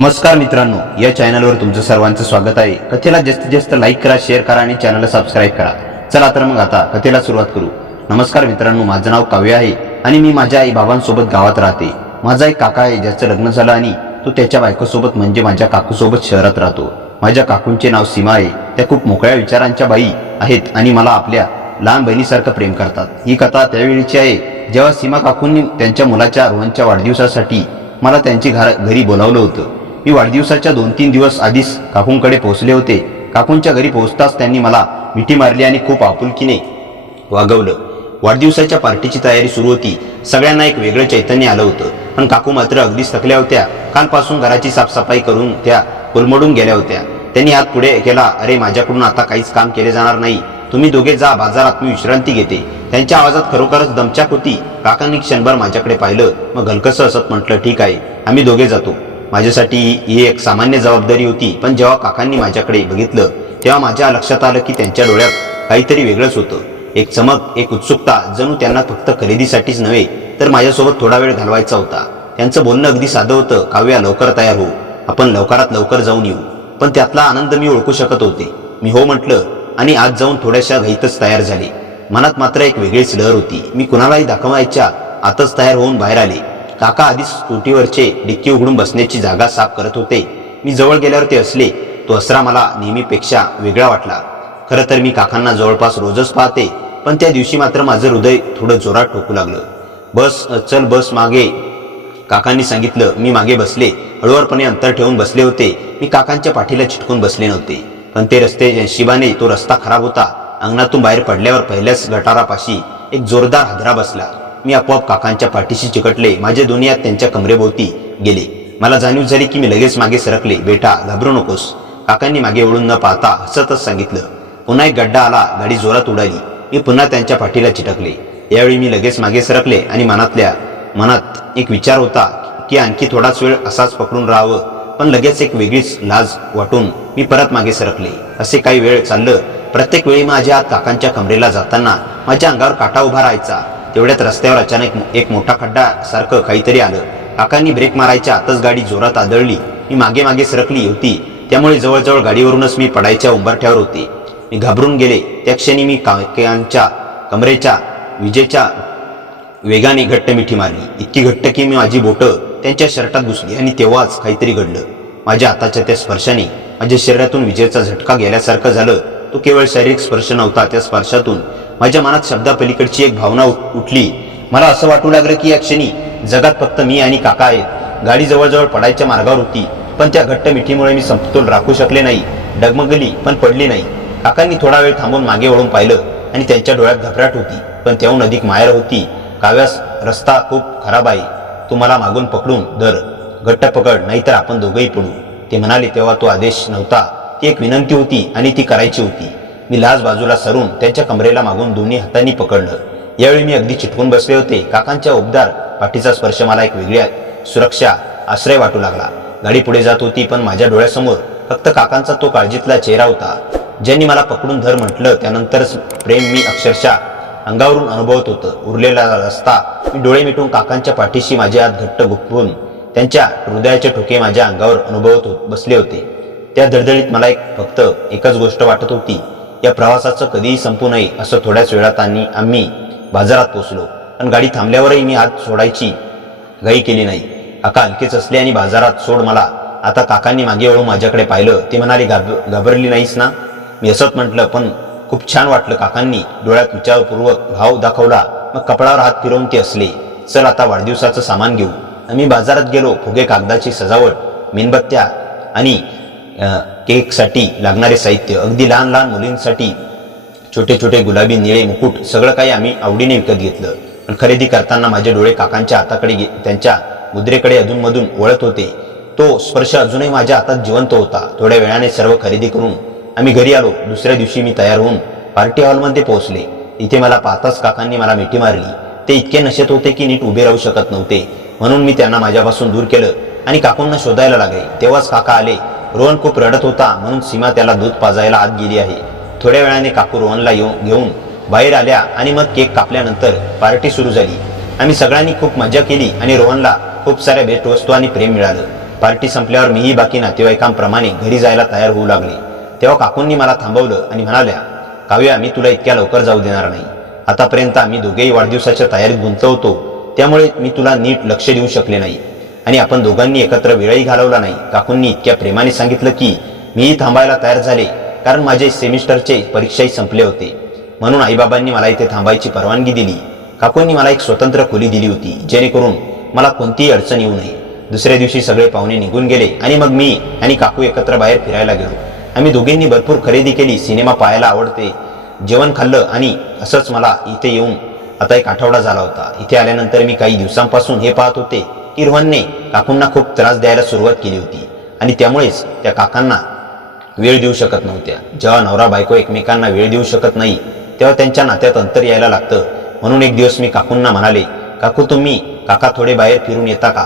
नमस्कार मित्रांनो, या चॅनलवर तुमचं सर्वांचं स्वागत आहे। कथेला जास्तीत जास्त लाईक करा, शेअर करा आणि चॅनलला सबस्क्राईब करा। चला तर मग आता कथेला सुरुवात करू। नमस्कार मित्रांनो, माझं नाव काव्य आहे आणि मी माझ्या आई बाबांसोबत गावात राहते। माझा एक काका आहे ज्याचं लग्न झालं आणि तो त्याच्या बायकोसोबत म्हणजे माझ्या काकूसोबत शहरात राहतो। माझ्या काकूंचे नाव सीमा आहे। त्या खूप मोकळ्या विचारांच्या बाई आहेत आणि मला आपल्या लहान बहिणीसारखं प्रेम करतात। ही कथा त्यावेळीची आहे जेव्हा सीमा काकूंनी त्यांच्या मुलाच्या रोहनच्या वाढदिवसासाठी मला त्यांची घरी बोलावलं होतं। मी वाढदिवसाच्या 2-3 दिवस आधीच काकूंकडे पोहोचले होते। काकूंच्या घरी पोहोचताच त्यांनी मला मिठी मारली आणि खूप आपुलकीने वागवलं। वाढदिवसाच्या पार्टीची तयारी सुरू होती। सगळ्यांना एक वेगळं चैतन्य आलं होतं, पण काकू मात्र अगदीच थकल्या होत्या। कालपासून घराची साफसफाई करून त्या कोलमडून गेल्या होत्या। त्यांनी हात पुढे केला, अरे माझ्याकडून आता काहीच काम केले जाणार नाही, तुम्ही दोघे जा बाजारात, मी विश्रांती घेते। त्यांच्या आवाजात खरोखरच दमछाक होती। काकांनी क्षणभर माझ्याकडे पाहिलं, मग हलकसं असत म्हटलं, ठीक आहे, आम्ही दोघे जातो। माझ्यासाठी ही एक सामान्य जबाबदारी होती, पण जेव्हा काकांनी माझ्याकडे बघितलं तेव्हा माझ्या लक्षात आलं की त्यांच्या डोळ्यात काहीतरी वेगळंच होतं। एक चमक, एक उत्सुकता, जणू त्यांना फक्त खरेदीसाठीच नव्हे तर माझ्यासोबत थोडा वेळ घालवायचा होता। त्यांचं बोलणं अगदी साधं होतं, काव्या लवकर तयार हो, आपण लवकरात लवकर जाऊन येऊ। पण त्यातला आनंद मी ओळखू शकत होते। मी हो म्हटलं आणि आज जाऊन थोड्याशा घाईतच तयार झाले। मनात मात्र एक वेगळीच लहर होती। मी कुणालाही दाखवायच्या आतच तयार होऊन बाहेर आले। काका आधीच स्कूटीवरचे डिक्की उघडून बसण्याची जागा साफ करत होते। मी जवळ गेल्यावर ते हसले। तो हसरा मला नेहमीपेक्षा वेगळा वाटला। खरं तर मी काकांना जवळपास रोजच पाहते, पण त्या दिवशी मात्र माझं हृदय थोडं जोरात ठोकू लागलं। बस चल, बस मागे, काकांनी सांगितलं। मी मागे बसले, हळूवारपणे अंतर ठेवून बसले होते। मी काकांच्या पाठीला चिटकून बसले नव्हते, पण ते रस्ते नशिबाने तो रस्ता खराब होता। अंगणातून बाहेर पडल्यावर पहिल्याच गटारापाशी एक जोरदार हादरा बसला। मी आपोआप काकांच्या पाठीशी चिकटले। माझे दोन्ही हात त्यांच्या कमरेभोवती गेले। मला जाणीव झाली की मी लगेच मागे सरकले। बेटा घाबरू नकोस, काकांनी मागे वळून न पाहता हसतच सांगितलं। पुन्हा एक गड्डा आला, गाडी जोरात उडाली। मी पुन्हा त्यांच्या पाठीला चिटकले। यावेळी मी लगेच मागे सरकले आणि मनात एक विचार होता की आणखी थोडाच वेळ असाच पकडून राहावं, पण लगेच एक वेगळीच लाज वाटून मी परत मागे सरकले। असे काही वेळ चाललं। प्रत्येक वेळी माझ्या हात काकांच्या कमरेला जाताना माझ्या अंगावर काटा उभा राहायचा। तेवढ्यात रस्त्यावर अचानक एक मोठा खड्डा सारखं काहीतरी आलं। काकांनी ब्रेक मारायच्या आतच गाडी जोरात आदळली। मी मागे सरकली होती, त्यामुळे जवळजवळ गाडीवरूनच मी पडायच्या उंबरठ्यावर होते। मी घाबरून गेले। त्या क्षणी मी काकांच्या कमरेच्या विजेच्या वेगाने घट्ट मिठी मारली, इतकी घट्ट की माझी बोटं त्यांच्या शर्टात घुसली आणि तेव्हाच काहीतरी घडलं। माझ्या हाताच्या त्या स्पर्शाने माझ्या शरीरातून विजेचा झटका गेल्यासारखं झालं। तो केवळ शारीरिक स्पर्श नव्हता, त्या स्पर्शातून माझ्या मनात शब्दापलीकडची एक भावना उठली। मला असं वाटू लागलं की या क्षणी जगात फक्त मी आणि काका आहेत। गाडी जवळजवळ पडायच्या मार्गावर होती, पण त्या घट्ट मिठीमुळे मी समतोल राखू शकले नाही। डगमगली पण पडली नाही। काकांनी थोडा वेळ थांबून मागे वळून पाहिलं आणि त्यांच्या डोळ्यात घबराट होती, पण त्याहून अधिक माया होती। काव्यास, रस्ता खूप खराब आहे, तू मला मागून पकडून धर, घट्ट पकड, नाहीतर आपण दोघंही पडू, ते म्हणाले। तेव्हा तो आदेश नव्हता, ती एक विनंती होती आणि ती करायची होती। मी लाज बाजूला सरून त्यांच्या कमरेला मागून दोन्ही हातांनी पकडलं। यावेळी मी अगदी चिटकून बसले होते। काकांच्या उबदार पाठीचा स्पर्श मला एक वेगळ्या सुरक्षा, आश्रय वाटू लागला। गाडी पुढे जात होती, पण माझ्या डोळ्यासमोर फक्त काकांचा तो काळजीतला चेहरा होता, ज्यांनी मला पकडून धर म्हटलं। त्यानंतरच प्रेम मी अक्षरशः अंगावरून अनुभवत होतं। उरलेला रस्ता मी डोळे मिटून काकांच्या पाठीशी माझे हात घट्ट गुंफून त्यांच्या हृदयाचे ठोके माझ्या अंगावर अनुभवत बसले होते। त्या धडधडीत मला फक्त एकच गोष्ट वाटत होती, या प्रवासाचं कधीही संपू नये। असं थोड्याच वेळात आम्ही बाजारात पोहोचलो, पण गाडी थांबल्यावरही मी हात सोडायची घाई केली नाही। काका हलकेच असले आणि बाजारात सोड मला। आता काकांनी मागे वळून माझ्याकडे पाहिलं। ते म्हणाले, घाबरली नाहीस ना? मी असंच म्हटलं, पण खूप छान वाटलं। काकांनी डोळ्यात विचारपूर्वक भाव दाखवला, मग कपडावर हात फिरवून ते असले, चल आता वाढदिवसाचं सामान घेऊ। आम्ही बाजारात गेलो। फुगे, कागदाची सजावट, मेणबत्त्या आणि केकसाठी लागणारे साहित्य, अगदी लहान लहान मुलींसाठी छोटे छोटे गुलाबी निळे मुकुट, सगळं काही आम्ही आवडीने विकत घेतलं। पण खरेदी करताना माझे डोळे काकांच्या हाताकडे, त्यांच्या मुद्रेकडे अधूनमधून वळत होते। तो स्पर्श अजूनही माझ्या हातात जिवंत होता। थोड्या वेळाने सर्व खरेदी करून आम्ही घरी आलो। दुसऱ्या दिवशी मी तयार होऊन पार्टी हॉलमध्ये पोहोचले। इथे मला पाहताच काकांनी मला मिठी मारली। ते इतके नशेत होते की नीट उभे राहू शकत नव्हते, म्हणून मी त्यांना माझ्यापासून दूर केलं आणि काकूंना शोधायला लागले। तेव्हाच काका आले। रोहन खूप रडत होता, म्हणून सीमा त्याला दूध पाजायला आत गेली आहे। थोड्या वेळाने काकू रोहनला घेऊन बाहेर आल्या आणि मग केक कापल्यानंतर पार्टी सुरू झाली। आम्ही सगळ्यांनी खूप मजा केली आणि रोहनला खूप साऱ्या भेटवस्तू आणि प्रेम मिळालं। पार्टी संपल्यावर मीही बाकी नातेवाईकांप्रमाणे घरी जायला तयार होऊ लागले. तेव्हा काकूंनी मला थांबवलं आणि म्हणाल्या, काव्या, मी तुला इतक्या लवकर जाऊ देणार नाही. आतापर्यंत आम्ही दोघेही वाढदिवसाच्या तयारीत गुंतलो होतो, त्यामुळे मी तुला नीट लक्ष देऊ शकले नाही आणि आपण दोघांनी एकत्र वेळही घालवला नाही. काकूंनी इतक्या प्रेमाने सांगितलं की मीही थांबायला तयार झाले, कारण माझे सेमिस्टरचे परीक्षाही संपले होते. म्हणून आईबाबांनी मला इथे थांबायची परवानगी दिली. काकूंनी मला एक स्वतंत्र खोली दिली होती, जेणेकरून मला कोणतीही अडचण येऊ नये. दुसऱ्या दिवशी सगळे पाहुणे निघून गेले आणि मग मी आणि काकू एकत्र बाहेर फिरायला गेलो. आम्ही दोघींनी भरपूर खरेदी केली, सिनेमा पाहायला आवडते, जेवण खाल्लं आणि असंच मला इथे येऊन आता एक आठवडा झाला होता. इथे आल्यानंतर मी काही दिवसांपासून हे पाहत होते की रोहनने काकूंना खूप त्रास द्यायला सुरुवात केली होती आणि त्यामुळेच त्या काकांना वेळ देऊ शकत नव्हत्या. जेव्हा नवरा बायको एकमेकांना वेळ देऊ शकत नाही तेव्हा त्यांच्या नात्यात अंतर यायला लागतं. म्हणून एक दिवस मी काकूंना म्हणाले, काकू, तुम्ही काका थोडे बाहेर फिरून येता का?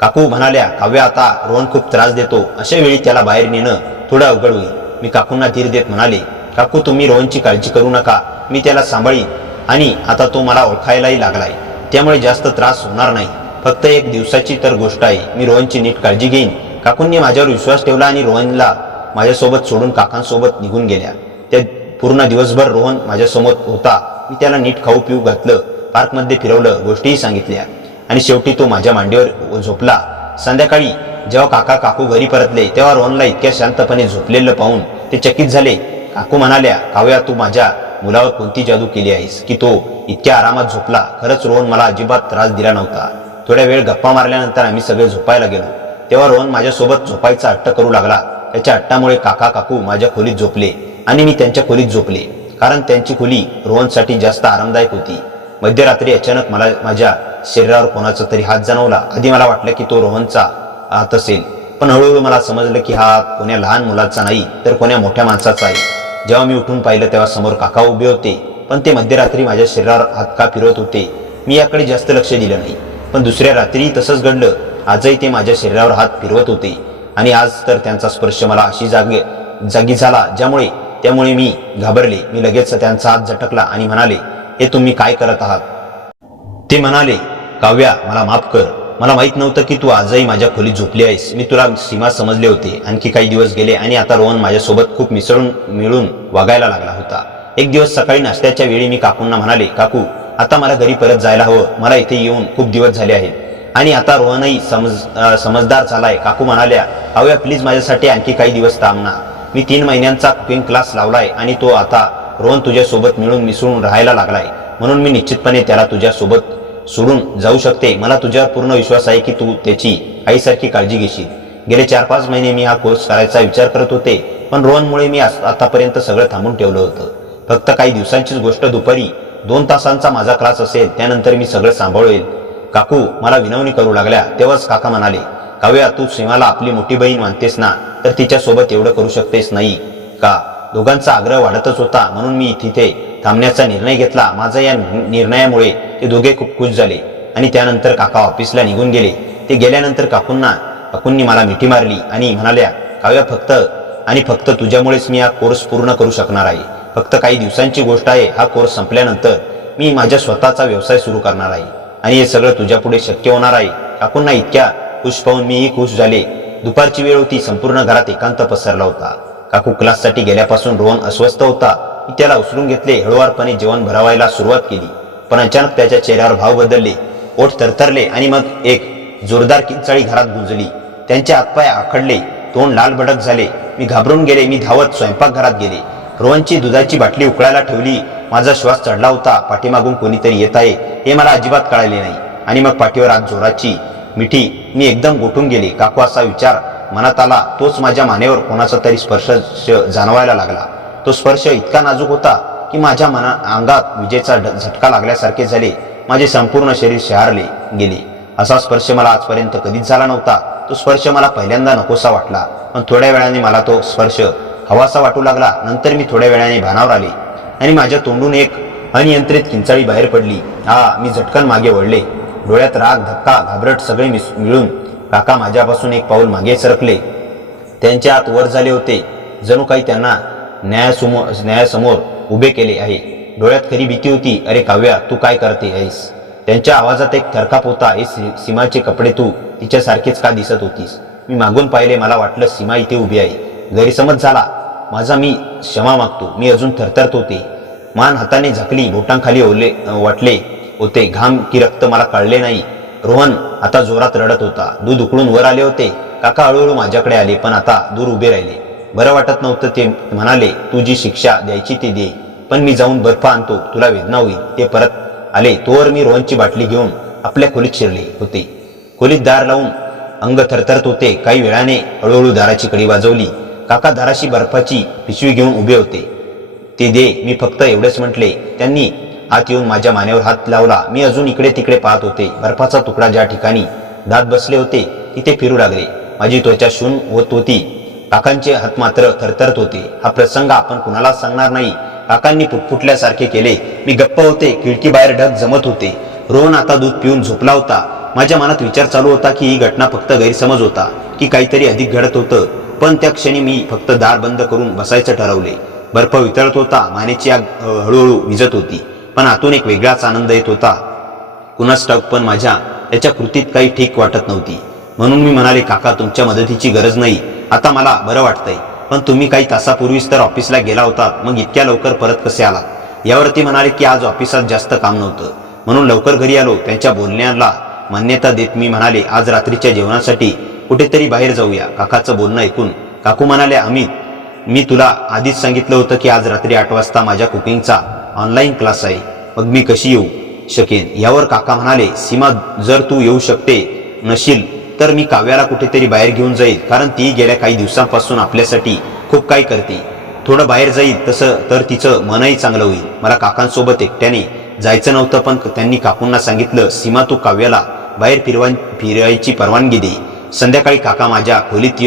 काकू म्हणाल्या, काव्या, आता रोहन खूप त्रास देतो, अशा वेळी त्याला बाहेर नेणं थोडं अवघड होईल. मी काकूंना धीर देत म्हणाले, काकू, तुम्ही रोहनची काळजी करू नका, मी त्याला सांभाळीन आणि आता तो मला ओळखायलाही लागलाय, त्यामुळे जास्त त्रास होणार नाही. फक्त एक दिवसाची तर गोष्ट आहे, मी रोहनची नीट काळजी घेईन. काकूंनी माझ्यावर विश्वास ठेवला आणि रोहनला माझ्यासोबत सोडून काकांसोबत निघून गेल्या. त्या पूर्ण दिवसभर रोहन माझ्यासमोर होता. मी त्याला नीट खाऊ पिऊ घातलं, पार्कमध्ये फिरवलं, गोष्टीही सांगितल्या आणि शेवटी तो माझ्या मांडीवर झोपला. संध्याकाळी जेव्हा काका काकू घरी परतले तेव्हा रोहनला इतक्या शांतपणे झोपलेलं पाहून ते चकित झाले. काकू म्हणाल्या, काव्या, तू माझ्या मुलावर कोणती जादू केली आहेस की तो इतक्या आरामात झोपला? खरंच रोहन मला अजिबात त्रास दिला नव्हता. थोड्या वेळ गप्पा मारल्यानंतर आम्ही सगळे झोपायला गेलो. तेव्हा रोहन माझ्यासोबत झोपायचा हट्ट करू लागला. त्याच्या हट्टामुळे काका काकू माझ्या खोलीत झोपले आणि मी त्यांच्या खोलीत झोपले, कारण त्यांची खोली रोहनसाठी जास्त आरामदायक होती. मध्यरात्री अचानक मला माझ्या शरीरावर कोणाचा तरी हात जाणवला. आधी मला वाटलं की तो रोहनचा हात असेल, पण हळूहळू मला समजलं की हा हात कोण्या लहान मुलाचा नाही तर कोण्या मोठ्या माणसाचा आहे. जेव्हा मी उठून पाहिलं तेव्हा समोर काका उभे होते, पण ते मध्यरात्री माझ्या शरीरावर हात का फिरवत होते मी याकडे जास्त लक्ष दिलं नाही. पण दुसऱ्या रात्रीही तसंच घडलं. आजही ते माझ्या शरीरावर हात फिरवत होते आणि आज तर त्यांचा स्पर्श मला अशी जागी झाला त्यामुळे मी घाबरले. मी लगेच त्यांचा हात झटकला आणि म्हणाले, हे तुम्ही काय करत आहात? ते म्हणाले, काव्या, मला माफ कर. मला माहित नव्हतं की तू आजही माझ्या खोलीत झोपली आहेस. मी तुला सीमा समजले होते. आणखी काही दिवस गेले आणि आता रोहन माझ्यासोबत खूप मिळून वागायला लागला होता. एक दिवस सकाळी नाश्त्याच्या वेळी मी काकूंना म्हणाले, काकू, आता मला घरी परत जायला हवं. मला इथे येऊन खूप दिवस झाले आहेत आणि आता रोहनही समजदार झालाय. काकू म्हणाल्या, काव्या, प्लीज माझ्यासाठी आणखी काही दिवस थांब ना. मी 3 महिन्यांचा कुकिंग क्लास लावलाय आणि तो आता रोहन तुझ्यासोबत मिसळून राहायला लागलाय, म्हणून मी निश्चितपणे त्याला तुझ्यासोबत सोडून जाऊ शकते. मला तुझ्यावर पूर्ण विश्वास आहे की तू त्याची आईसारखी काळजी घेशील. गेले 4-5 महिने मी हा कोर्स करायचा विचार करत होते, पण रोहनमुळे मी आतापर्यंत सगळं थांबून ठेवलं होतं. फक्त काही दिवसांचीच गोष्ट, दुपारी 2 तासांचा माझा क्लास असेल, त्यानंतर मी सगळं सांभाळेल. काकू मला विनवणी करू लागल्या. तेव्हाच काका म्हणाले, काव्या, तू सीमाला आपली मोठी बहीण मानतेस ना, तर तिच्यासोबत एवढं करू शकतेस नाही का? दोघांचा आग्रह वाढतच होता, म्हणून मी तिथे थांबण्याचा निर्णय घेतला. माझ्या या निर्णयामुळे ते दोघे खूप खुश झाले आणि त्यानंतर काका ऑफिसला निघून गेले. ते गेल्यानंतर काकूंनी मला मिठी मारली आणि म्हणाल्या, काव्या, फक्त तुझ्यामुळेच मी हा कोर्स पूर्ण करू शकणार आहे. फक्त काही दिवसांची गोष्ट आहे. हा कोर्स संपल्यानंतर मी माझ्या स्वतःचा व्यवसाय सुरू करणार आहे आणि हे सगळं तुझ्यापुढे शक्य होणार आहे. काकूंना इतक्या खुश पाहून मीही खुश झाले. दुपारची वेळ होती. संपूर्ण घरात एकांत पसरला होता. काकू क्लाससाठी गेल्यापासून रोहन अस्वस्थ होता. मी त्याला उचलून घेतले, हळूवारपणे जेवण भरवायला सुरुवात केली. पण अचानक त्याच्या चेहऱ्यावर भाव बदलले, ओठ थरथरले आणि मग एक जोरदार किंचाळी घरात गुंजली. त्यांचे हातपाय आखडले, तोंड लाल भडक झाले. मी घाबरून गेले. मी धावत स्वयंपाकघरात गेले. रोहनची दुधाची बाटली उकळायला ठेवली. माझा श्वास चढला होता. पाठीमागून कोणीतरी येत आहे हे मला अजिबात कळले नाही आणि मग पाठीवर आज जोराची मिठी. मी एकदम गोठून गेले. काकू असा विचार मनात आला, तोच माझ्या मानेवर कोणाचा तरी स्पर्श जाणवायला लागला. तो स्पर्श इतका नाजूक होता की माझ्या अंगात विजेचा झटका लागल्यासारखे झाले. माझे संपूर्ण शरीर शहारले गेले. असा स्पर्श मला आजपर्यंत कधीच झाला नव्हता. तो स्पर्श मला पहिल्यांदा नकोसा वाटला, पण थोड्या वेळाने मला तो स्पर्श हवासा वाटू लागला. नंतर मी थोड्या वेळाने भानावर आले आणि माझ्या तोंडून एक अनियंत्रित किंचाळी बाहेर पडली. मी झटकन मागे वळले. डोळ्यात राग, धक्का, घाबरट सगळे मिळून काका माझ्यापासून एक पाऊल मागे सरकले. त्यांचे हात वर झाले होते, जणू काही त्यांना न्यायासमोर उभे केले आहे. डोळ्यात खरी भीती होती. अरे काव्या, तू काय करते आहेस? त्यांच्या आवाजात एक थरकाप होता. हे सीमाचे कपडे तू तिच्यासारखेच का दिसत होतीस? मी मागून पाहिले, मला वाटलं सीमा इथे उभी आहे. गैरसमज झाला माझा, मी क्षमा मागतो. मी अजून थरथरत होते. मान हाताने झाकली, बोटांखाली वाटले होते घाम की रक्त मला कळले नाही. रोहन आता जोरात रडत होता. दूध उकळून वर आले होते. काका हळूहळू माझ्याकडे आले, पण आता दूर उभे राहिले. बरं वाटत नव्हतं. ते म्हणाले, तू जी शिक्षा द्यायची ती दे, पण मी जाऊन बर्फ आणतो, तुला वेदना होईल. ते परत आले तोवर मी रोहनची बाटली घेऊन आपल्या खोलीत शिरले होते. खोलीत दार लावून अंग थरथरत होते. काही वेळाने हळूहळू दाराची कडी वाजवली. काका दाराशी बर्फाची पिशवी घेऊन उभे होते. ते दे, मी फक्त एवढेच म्हटले. त्यांनी आत येऊन माझ्या मानेवर हात लावला. मी अजून इकडे तिकडे पाहत होते. बर्फाचा तुकडा ज्या ठिकाणी दात बसले होते तिथे फिरू लागले. माझी त्वचा शून होत होती. काकांचे हात मात्र थरथरत होते. हा प्रसंग आपण कुणालाच सांगणार नाही. काकांनी पुटपुटल्यासारखे केले. मी गप्प होते. खिडकीबाहेर ढग जमत होते. रोहन आता दूध पिऊन झोपला होता. माझ्या मनात विचार चालू होता की ही घटना फक्त गैरसमज होता की काहीतरी अधिक घडत होतं. पण त्या क्षणी मी फक्त दार बंद करून बसायचं ठरवले. बर्फ वितळत होता. मानेची आग हळूहळू विझत होती. पण आतून एक वेगळाच आनंद येत होता. कुणास ठाऊक, पण माझ्या त्याच्या कृतीत काही ठीक वाटत नव्हती. म्हणून मी म्हणाले, काका तुमच्या मदतीची गरज नाही. आता मला बरं वाटतंय. पण तुम्ही काही तासापूर्वीच तर ऑफिसला गेला होतात, मग इतक्या लवकर परत कसे आलात? यावर ते म्हणाले की आज ऑफिसात जास्त काम नव्हतं म्हणून लवकर घरी आलो. त्यांच्या बोलण्याला मान्यता देत मी म्हणाले, आज रात्रीच्या जेवणासाठी कुठेतरी बाहेर जाऊया. काकाचं बोलणं ऐकून काकू म्हणाले, अमित, मी तुला आधीच सांगितलं होतं की आज रात्री 8 वाजता माझ्या कुकिंगचा ऑनलाईन क्लास आहे. मग मी कशी येऊ शकेन? यावर काका म्हणाले, सीमा, जर तू येऊ शकते नशील तर मी काव्याला कुठेतरी बाहेर घेऊन जाईल, कारण ती गेल्या काही दिवसांपासून आपल्यासाठी खूप काही करते. थोडं बाहेर जाईल तसं तर तिचं मनही चांगलं होईल. मला काकांसोबत एकट्याने जायचं नव्हतं, पण त्यांनी काकूंना सांगितलं, सीमा, तू काव्याला बाहेर फिरायची परवानगी दे. संध्याकाळी काका माझ्या खोलीत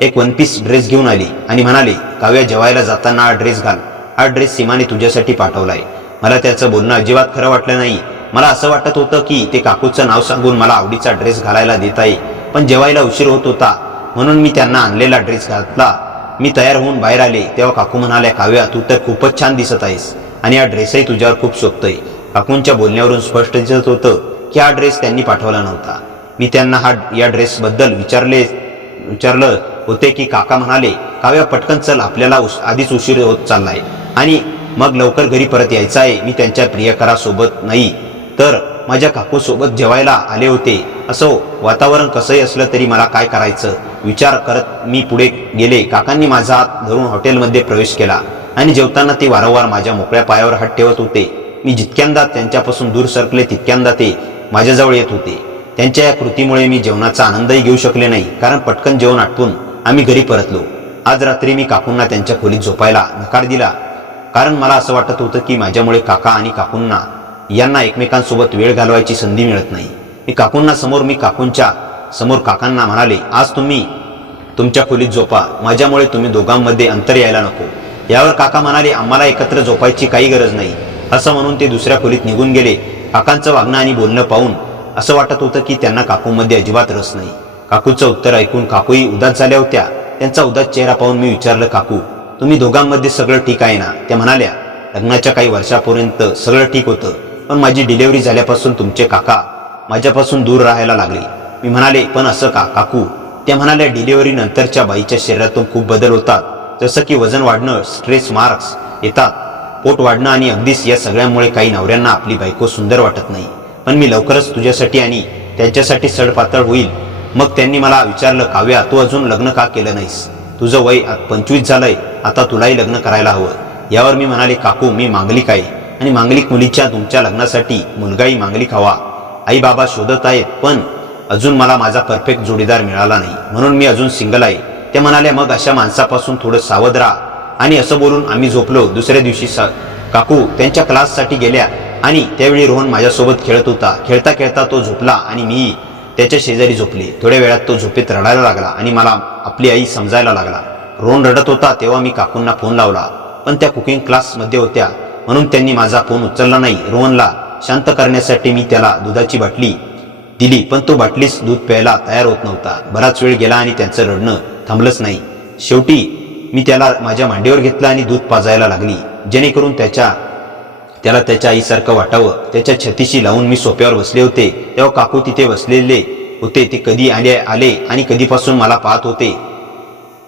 एक 1 पीस ड्रेस घेऊन आली आणि म्हणाले, काव्या, जेवायला जाताना हा ड्रेस घाल. हा ड्रेस सीमाने तुझ्यासाठी पाठवलाय. मला त्याचं बोलणं अजिबात खरं वाटलं नाही. मला असं वाटत होतं की ते काकूचं नाव सांगून मला आवडीचा ड्रेस घालायला देत आहे. पण जेवायला उशीर होत होता म्हणून मी त्यांना आणलेला ड्रेस घातला. मी तयार होऊन बाहेर आले तेव्हा काकू म्हणाल्या, काव्या, तू तर खूपच छान दिसत आहेस आणि हा ड्रेसही तुझ्यावर खूप शोभतोय. काकूंच्या बोलण्यावरून स्पष्ट दिसत होतं की हा ड्रेस त्यांनी पाठवला नव्हता. मी त्यांना या ड्रेसबद्दल विचारलं होते की काका म्हणाले, काव्या, पटकन चल, आपल्याला आधीच उशीर होत चाललाय आणि मग लवकर घरी परत यायचं आहे. मी त्यांच्या प्रियकरासोबत नाही तर माझ्या काकूसोबत जेवायला आले होते. असं वातावरण कसंही असलं तरी मला काय करायचं विचार करत मी पुढे गेले. काकांनी माझा हात धरून हॉटेलमध्ये प्रवेश केला आणि जेवताना ते वारंवार माझ्या मोकळ्या पायावर हात ठेवत होते. मी जितक्यांदा त्यांच्यापासून दूर सरकले तितक्यांदा ते माझ्याजवळ येत होते. त्यांच्या या कृतीमुळे मी जेवणाचा आनंदही घेऊ शकले नाही, कारण पटकन जेवण आटपून आम्ही घरी परतलो. आज रात्री मी काकूंना त्यांच्या खोलीत झोपायला नकार दिला, कारण मला असं वाटत होतं की माझ्यामुळे काका आणि काकूंना यांना एकमेकांसोबत वेळ घालवायची संधी मिळत नाही. मी काकूंच्या समोर काकांना म्हणाले, आज तुम्ही तुमच्या खोलीत झोपा, माझ्यामुळे तुम्ही दोघांमध्ये अंतर यायला नको. यावर काका म्हणाले, आम्हाला एकत्र झोपायची काही गरज नाही. असं म्हणून ते दुसऱ्या खोलीत निघून गेले. काकांचं वागणं आणि बोलणं पाहून असं वाटत होतं की त्यांना काकूमध्ये अजिबात रस नाही. काकूचं उत्तर ऐकून काकूही उदास झाल्या होत्या. त्यांचा उदास चेहरा पाहून मी विचारलं, काकू, तुम्ही दोघांमध्ये सगळं ठीक आहे ना? त्या म्हणाल्या, लग्नाच्या काही वर्षापर्यंत सगळं ठीक होतं, पण माझी डिलिव्हरी झाल्यापासून तुमचे काका माझ्यापासून दूर राहायला लागले. मी म्हणाले, पण असं का काकू? त्या म्हणाल्या, डिलिव्हरी नंतरच्या बाईच्या शरीरातून खूप बदल होतात, जसं की वजन वाढणं, स्ट्रेस मार्क्स येतात, पोट वाढणं आणि अगदीच या सगळ्यामुळे काही नवऱ्यांना आपली बायको सुंदर वाटत नाही. पण मी लवकरच तुझ्यासाठी आणि त्यांच्यासाठी सडपातळ होईल. मग त्यांनी मला विचारलं, काव्या, तू अजून लग्न का केलं नाहीस? तुझं वय 25 झालंय, आता तुलाही लग्न करायला हवं. यावर मी म्हणाले, काकू, मी मांगलिक आहे आणि मांगलिक मुलीच्या तुमच्या लग्नासाठी मुलगाही मांगलिक हवा. आई बाबा शोधत आहेत, पण अजून मला माझा परफेक्ट जोडीदार मिळाला नाही, म्हणून मी अजून सिंगल आहे. त्या म्हणाल्या, मग अशा माणसापासून थोडं सावध राहा. आणि असं बोलून आम्ही झोपलो. दुसऱ्या दिवशी काकू त्यांच्या क्लाससाठी गेल्या आणि त्यावेळी रोहन माझ्यासोबत खेळत होता. खेळता खेळता तो झोपला आणि मी त्याच्या शेजारी झोपले. थोड्या वेळात तो झोपेत रडायला लागला आणि मला आपली आई समजायला लागला. रोहन रडत होता तेव्हा मी काकूंना फोन लावला, पण त्या कुकिंग क्लासमध्ये होत्या म्हणून त्यांनी माझा फोन उचलला नाही. रोहनला शांत करण्यासाठी मी त्याला दुधाची बाटली दिली, पण तो बाटलीच दूध प्यायला तयार होत नव्हता. बराच वेळ गेला आणि त्यांचं रडणं थांबलंच नाही. शेवटी मी त्याला माझ्या मांडीवर घेतलं आणि दूध पाजायला लागली, जेणेकरून त्याला त्याच्या आईसारखं वाटावं. त्याच्या छातीशी लावून मी सोफ्यावर बसले होते तेव्हा काकू तिथे बसलेले होते ते कधी आले आणि कधीपासून मला पाहत होते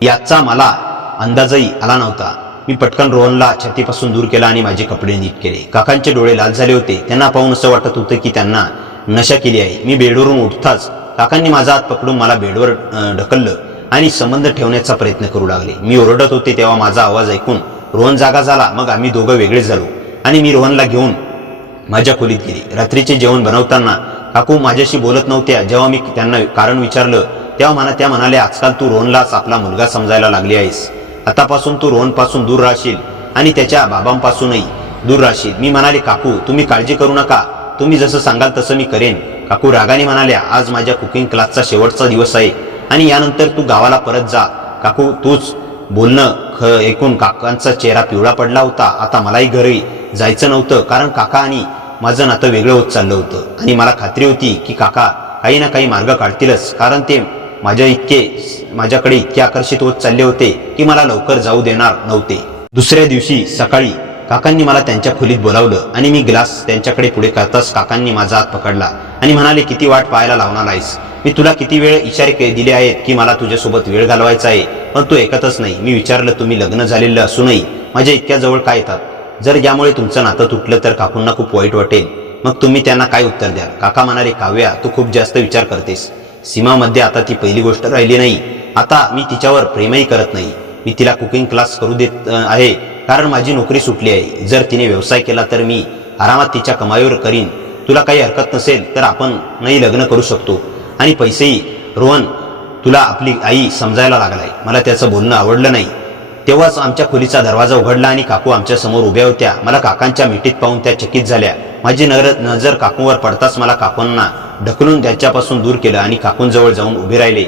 याचा मला अंदाजही आला नव्हता. मी पटकन रोहनला छातीपासून दूर केला आणि माझे कपडे नीट केले. काकांचे डोळे लाल झाले होते. त्यांना पाहून असं वाटत होतं की त्यांना नशा केली आहे. मी बेडवरून उठताच काकांनी माझा हात पकडून मला बेडवर ढकललं आणि संबंध ठेवण्याचा प्रयत्न करू लागले. मी ओरडत होते तेव्हा माझा आवाज ऐकून रोहन जागा झाला. मग आम्ही दोघं वेगळे झालो आणि मी रोहनला घेऊन माझ्या खोलीत गेली. रात्रीचे जेवण बनवताना काकू माझ्याशी बोलत नव्हत्या. जेव्हा मी त्यांना कारण विचारलं तेव्हा त्या म्हणाल्या, आजकाल तू रोहनलाच आपला मुलगा समजायला लागली आहेस. आतापासून तू रोहनपासून दूर राहशील आणि त्याच्या बाबांपासूनही दूर राहशील. मी म्हणाले, काकू तुम्ही काळजी करू नका, तुम्ही जसं सांगाल तसं मी करेन. काकू रागाने म्हणाल्या, आज माझ्या कुकिंग क्लासचा शेवटचा दिवस आहे आणि यानंतर तू गावाला परत जा. काकू तूच बोलणं ऐकून काकांचा चेहरा पिवळा पडला होता. आता मलाही घरी जायचं नव्हतं, कारण काका आणि माझं नातं वेगळं होत चाललं होतं आणि मला खात्री होती की काका काही ना काही मार्ग काढतीलच, कारण ते माझ्याकडे इतके आकर्षित होत चालले होते की मला लवकर जाऊ देणार नव्हते. दुसऱ्या दिवशी सकाळी काकांनी मला त्यांच्या खोलीत बोलावलं आणि मी ग्लास त्यांच्याकडे पुढे करताच काकांनी माझा हात पकडला आणि म्हणाले, किती वाट पाहायला लावणार आहेस? मी तुला किती वेळ इशारे दिले आहेत की मला तुझ्यासोबत वेळ घालवायचा आहे, पण तू ऐकतच नाही. मी विचारलं, तुम्ही लग्न झालेलं असूनही माझ्या इतक्या जवळ काय येतात? जर यामुळे तुमचं नातं तुटलं तर काकूंना खूप वाईट वाटेल. मग तुम्ही त्यांना काय उत्तर द्याल? काका म्हणाले, काव्या तू खूप जास्त विचार करतेस. सीमामध्ये आता ती पहिली गोष्ट राहिली नाही. आता मी तिच्यावर प्रेमही करत नाही. मी तिला कुकिंग क्लास करू देत आहे कारण माझी नोकरी सुटली आहे. जर तिने व्यवसाय केला तर मी आरामात तिच्या कमाईवर करीन. तुला काही हरकत नसेल तर आपण नाही लग्न करू शकतो आणि पैसेही. रोहन तुला आपली आई समजायला लागलाय. मला त्याचं बोलणं आवडलं नाही. तेव्हाच आमच्या खोलीचा दरवाजा उघडला आणि काकू आमच्या समोर उभ्या होत्या. मला काकांच्या मिठीत पाहून त्या चकित झाल्या. माझी नजर काकूंवर पडताच मला काकूंना ढकलून त्यांच्यापासून दूर केलं आणि काकूंजवळ जाऊन उभे राहिले.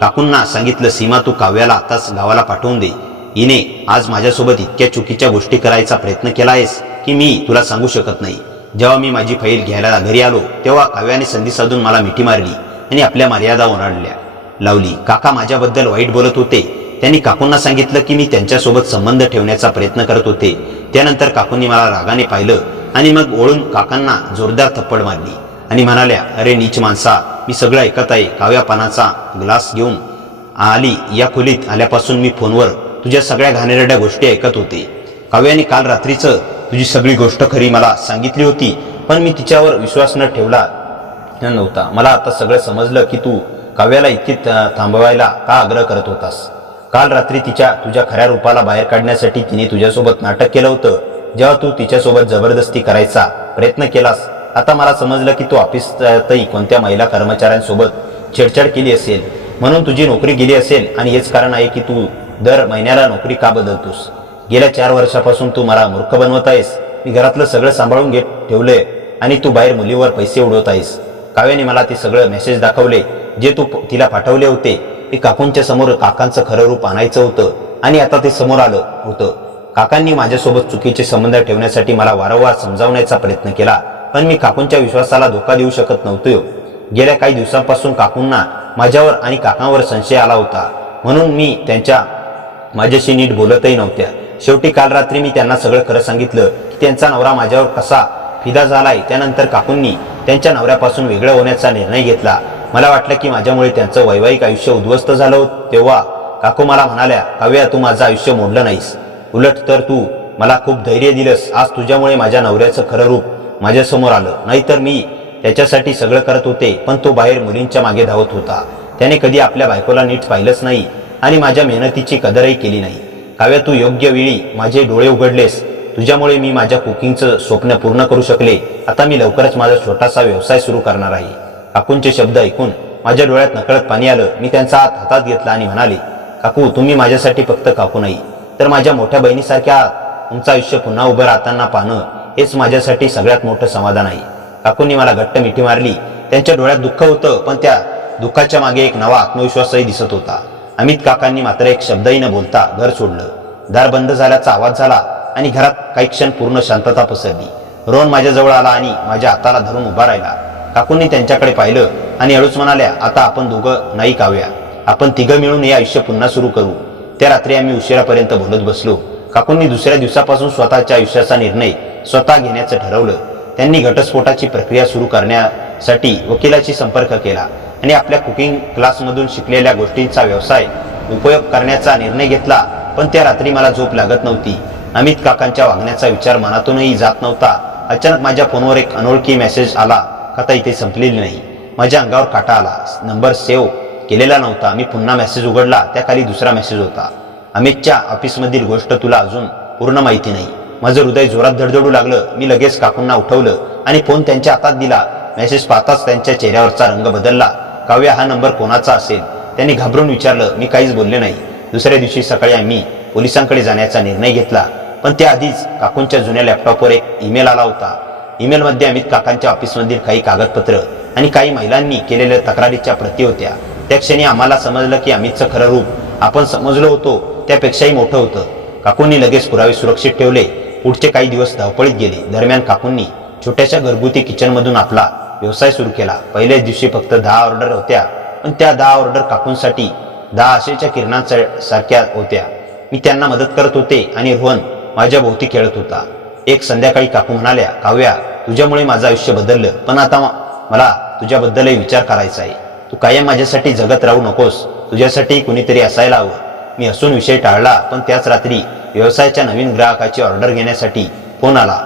काकूंना सांगितलं, सीमा तू काव्याला आताच गावाला पाठवून दे. हिने आज माझ्यासोबत इतक्या चुकीच्या गोष्टी करायचा प्रयत्न केला आहेस की मी तुला सांगू शकत नाही. जेव्हा मी माझी फाईल घ्यायला घरी आलो तेव्हा काव्याने संधी साधून मला मिठी मारली आणि आपल्या मर्यादा ओलांडल्या लावली. काका माझ्याबद्दल वाईट बोलत होते. त्यांनी काकूंना सांगितलं की मी त्यांच्यासोबत संबंध ठेवण्याचा प्रयत्न करत होते. त्यानंतर काकूंनी मला रागाने पाहिलं आणि मग ओळून काकांना जोरदार थप्पड मारली आणि म्हणाल्या, अरे नीच माणसा, मी सगळं ऐकत आहे. काव्या पानाचा ग्लास घेऊन आली. या खोलीत आल्यापासून मी फोनवर तुझ्या सगळ्या घाणेरड्या गोष्टी ऐकत होते. काव्याने काल रात्रीचं तुझी सगळी गोष्ट खरी मला सांगितली होती, पण मी तिच्यावर विश्वास न ठेवला नव्हता. मला आता सगळं समजलं की तू काव्याला इतकी थांबवायला का आग्रह करत होतास. काल रात्री तुझ्या खऱ्या रूपाला बाहेर काढण्यासाठी तिने तुझ्यासोबत नाटक केलं होतं. जेव्हा तू तिच्यासोबत जबरदस्ती करायचा प्रयत्न केलास, आता मला समजलं की तू ऑफिसातही कोणत्या महिला कर्मचाऱ्यांसोबत छेडछाड केली असेल, म्हणून तुझी नोकरी गेली असेल. आणि हेच कारण आहे की तू दर महिन्याला नोकरी का बदलतोस. गेल्या 4 वर्षापासून तू मला मूर्ख बनवत आहेस. मी घरातलं सगळं सांभाळून ठेवलंय आणि तू बाहेर मुलीवर पैसे उडवत आहेस. काव्याने मला ते सगळं मेसेज दाखवले जे तू तिला पाठवले होते. ते काकूंच्या समोर काकांचं खरं रूप आणायचं होतं आणि आता ते समोर आलं होतं. काकांनी माझ्यासोबत चुकीचे संबंध ठेवण्यासाठी मला वारंवार समजावण्याचा प्रयत्न केला, पण मी काकूंच्या विश्वासाला धोका देऊ शकत नव्हतो. गेल्या काही दिवसांपासून काकूंना माझ्यावर आणि काकांवर संशय आला होता, म्हणून मी माझ्याशी नीट बोलतही नव्हत्या. शेवटी काल रात्री मी त्यांना सगळं खरं सांगितलं की त्यांचा नवरा माझ्यावर कसा फिदा झालाय. त्यानंतर काकूंनी त्यांच्या नवऱ्यापासून वेगळं होण्याचा निर्णय घेतला. मला वाटलं की माझ्यामुळे त्यांचं वैवाहिक आयुष्य उद्ध्वस्त झालं. तेव्हा काकू मला म्हणाल्या, काव्या तू माझं आयुष्य मोडलं नाहीस, उलट तर तू मला खूप धैर्य दिलंस. आज तुझ्यामुळे माझ्या नवऱ्याचं खरं रूप माझ्यासमोर आलं. नाहीतर मी त्याच्यासाठी सगळं करत होते, पण तो बाहेर मुलींच्या मागे धावत होता. त्याने कधी आपल्या बायकोला नीट पाहिलंच नाही आणि माझ्या मेहनतीची कदरही केली नाही. काव्या तू योग्य वेळी माझे डोळे उघडलेस. तुझ्यामुळे मी माझ्या कुकिंगचं स्वप्न पूर्ण करू शकले. आता मी लवकरच माझा छोटासा व्यवसाय सुरू करणार आहे. काकूंचे शब्द ऐकून माझ्या डोळ्यात नकळत पाणी आलं. मी त्यांचा हात हातात घेतला आणि म्हणाले, काकू तुम्ही माझ्यासाठी फक्त काकू नाही तर माझ्या मोठ्या बहिणीसारख्या तुमचं आयुष्य पुन्हा उभं राहताना पाहणं हेच माझ्यासाठी सगळ्यात मोठं समाधान आहे. काकूंनी मला घट्ट मिठी मारली. त्यांच्या डोळ्यात दुःख होतं, पण त्या दुःखाच्या मागे एक नवा आत्मविश्वासही दिसत होता. अमित काकांनी मात्र एक शब्दही न बोलता घर सोडलं. दार बंद झाल्याचा आवाज झाला आणि घरात काही क्षण पूर्ण शांतता पसरली. रोहन माझ्याजवळ आला आणि माझ्या हाताला धरून उभा राहिला. काकूंनी त्यांच्याकडे पाहिलं आणि हळूच म्हणाल्या, आता आपण दोघं नाही काव्या, आपण तिघं मिळून हे आयुष्य पुन्हा सुरू करू. त्या रात्री आम्ही उशिरापर्यंत बोलत बसलो. काकूंनी दुसऱ्या दिवसापासून स्वतःच्या आयुष्याचा निर्णय स्वतः घेण्याचं ठरवलं. त्यांनी घटस्फोटाची प्रक्रिया सुरू साठी वकिलाशी संपर्क केला आणि आपल्या कुकिंग क्लासमधून शिकलेल्या गोष्टींचा व्यवसाय उपयोग करण्याचा निर्णय घेतला. पण त्या रात्री मला झोप लागत नव्हती. अमित काकांच्या वागण्याचा विचार मनातूनही जात नव्हता. अचानक माझ्या फोनवर एक अनोळखी मेसेज आला. कथा इथे संपलेली नाही. माझ्या अंगावर काटा आला. नंबर सेव्ह केलेला नव्हता. मी पुन्हा मेसेज उघडला. त्याखाली दुसरा मेसेज होता. अमितच्या ऑफिसमधील गोष्ट तुला अजून पूर्ण माहिती नाही. माझं हृदय जोरात धडधडू लागलं. मी लगेच काकूंना उठवलं आणि फोन त्यांच्या हातात दिला. मेसेज पाहताच त्यांच्या चेहऱ्यावरचा रंग बदलला. काव्या, हा नंबर कोणाचा असेल? त्यांनी घाबरून विचारलं. मी काहीच बोलले नाही. दुसऱ्या दिवशी सकाळी आम्ही पोलिसांकडे जाण्याचा निर्णय घेतला. पण त्याआधीच काकूंच्या जुन्या लॅपटॉपवर एक ईमेल आला होता. ईमेलमध्ये अमित काकांच्या ऑफिसमधील काही कागदपत्र आणि काही महिलांनी केलेल्या तक्रारीच्या प्रती होत्या. त्या क्षणी आम्हाला समजलं की अमितचं खरं रूप आपण समजलो होतो त्यापेक्षाही मोठं होतं. काकूंनी लगेच पुरावे सुरक्षित ठेवले. पुढचे काही दिवस धावपळीत गेले. दरम्यान काकूंनी छोट्याशा घरगुती किचनमधून आपला व्यवसाय सुरू केला. पहिल्याच दिवशी फक्त 10 ऑर्डर होत्या. पण त्या 10 ऑर्डर काकूंसाठी 10 आशेच्या किरणांसारख्या होत्या. मी त्यांना मदत करत होते आणि रोहन माझ्या भोवती खेळत होता. एक संध्याकाळी काकू म्हणाल्या, काव्या, तुझ्यामुळे माझं आयुष्य बदललं. पण आता मला तुझ्याबद्दलही विचार करायचा आहे. तू कायम माझ्यासाठी जगत राहू नकोस. तुझ्यासाठी कुणीतरी असायला हवं. मी हसून विषय टाळला. पण त्याच रात्री व्यवसायाच्या नवीन ग्राहकाची ऑर्डर घेण्यासाठी फोन आला.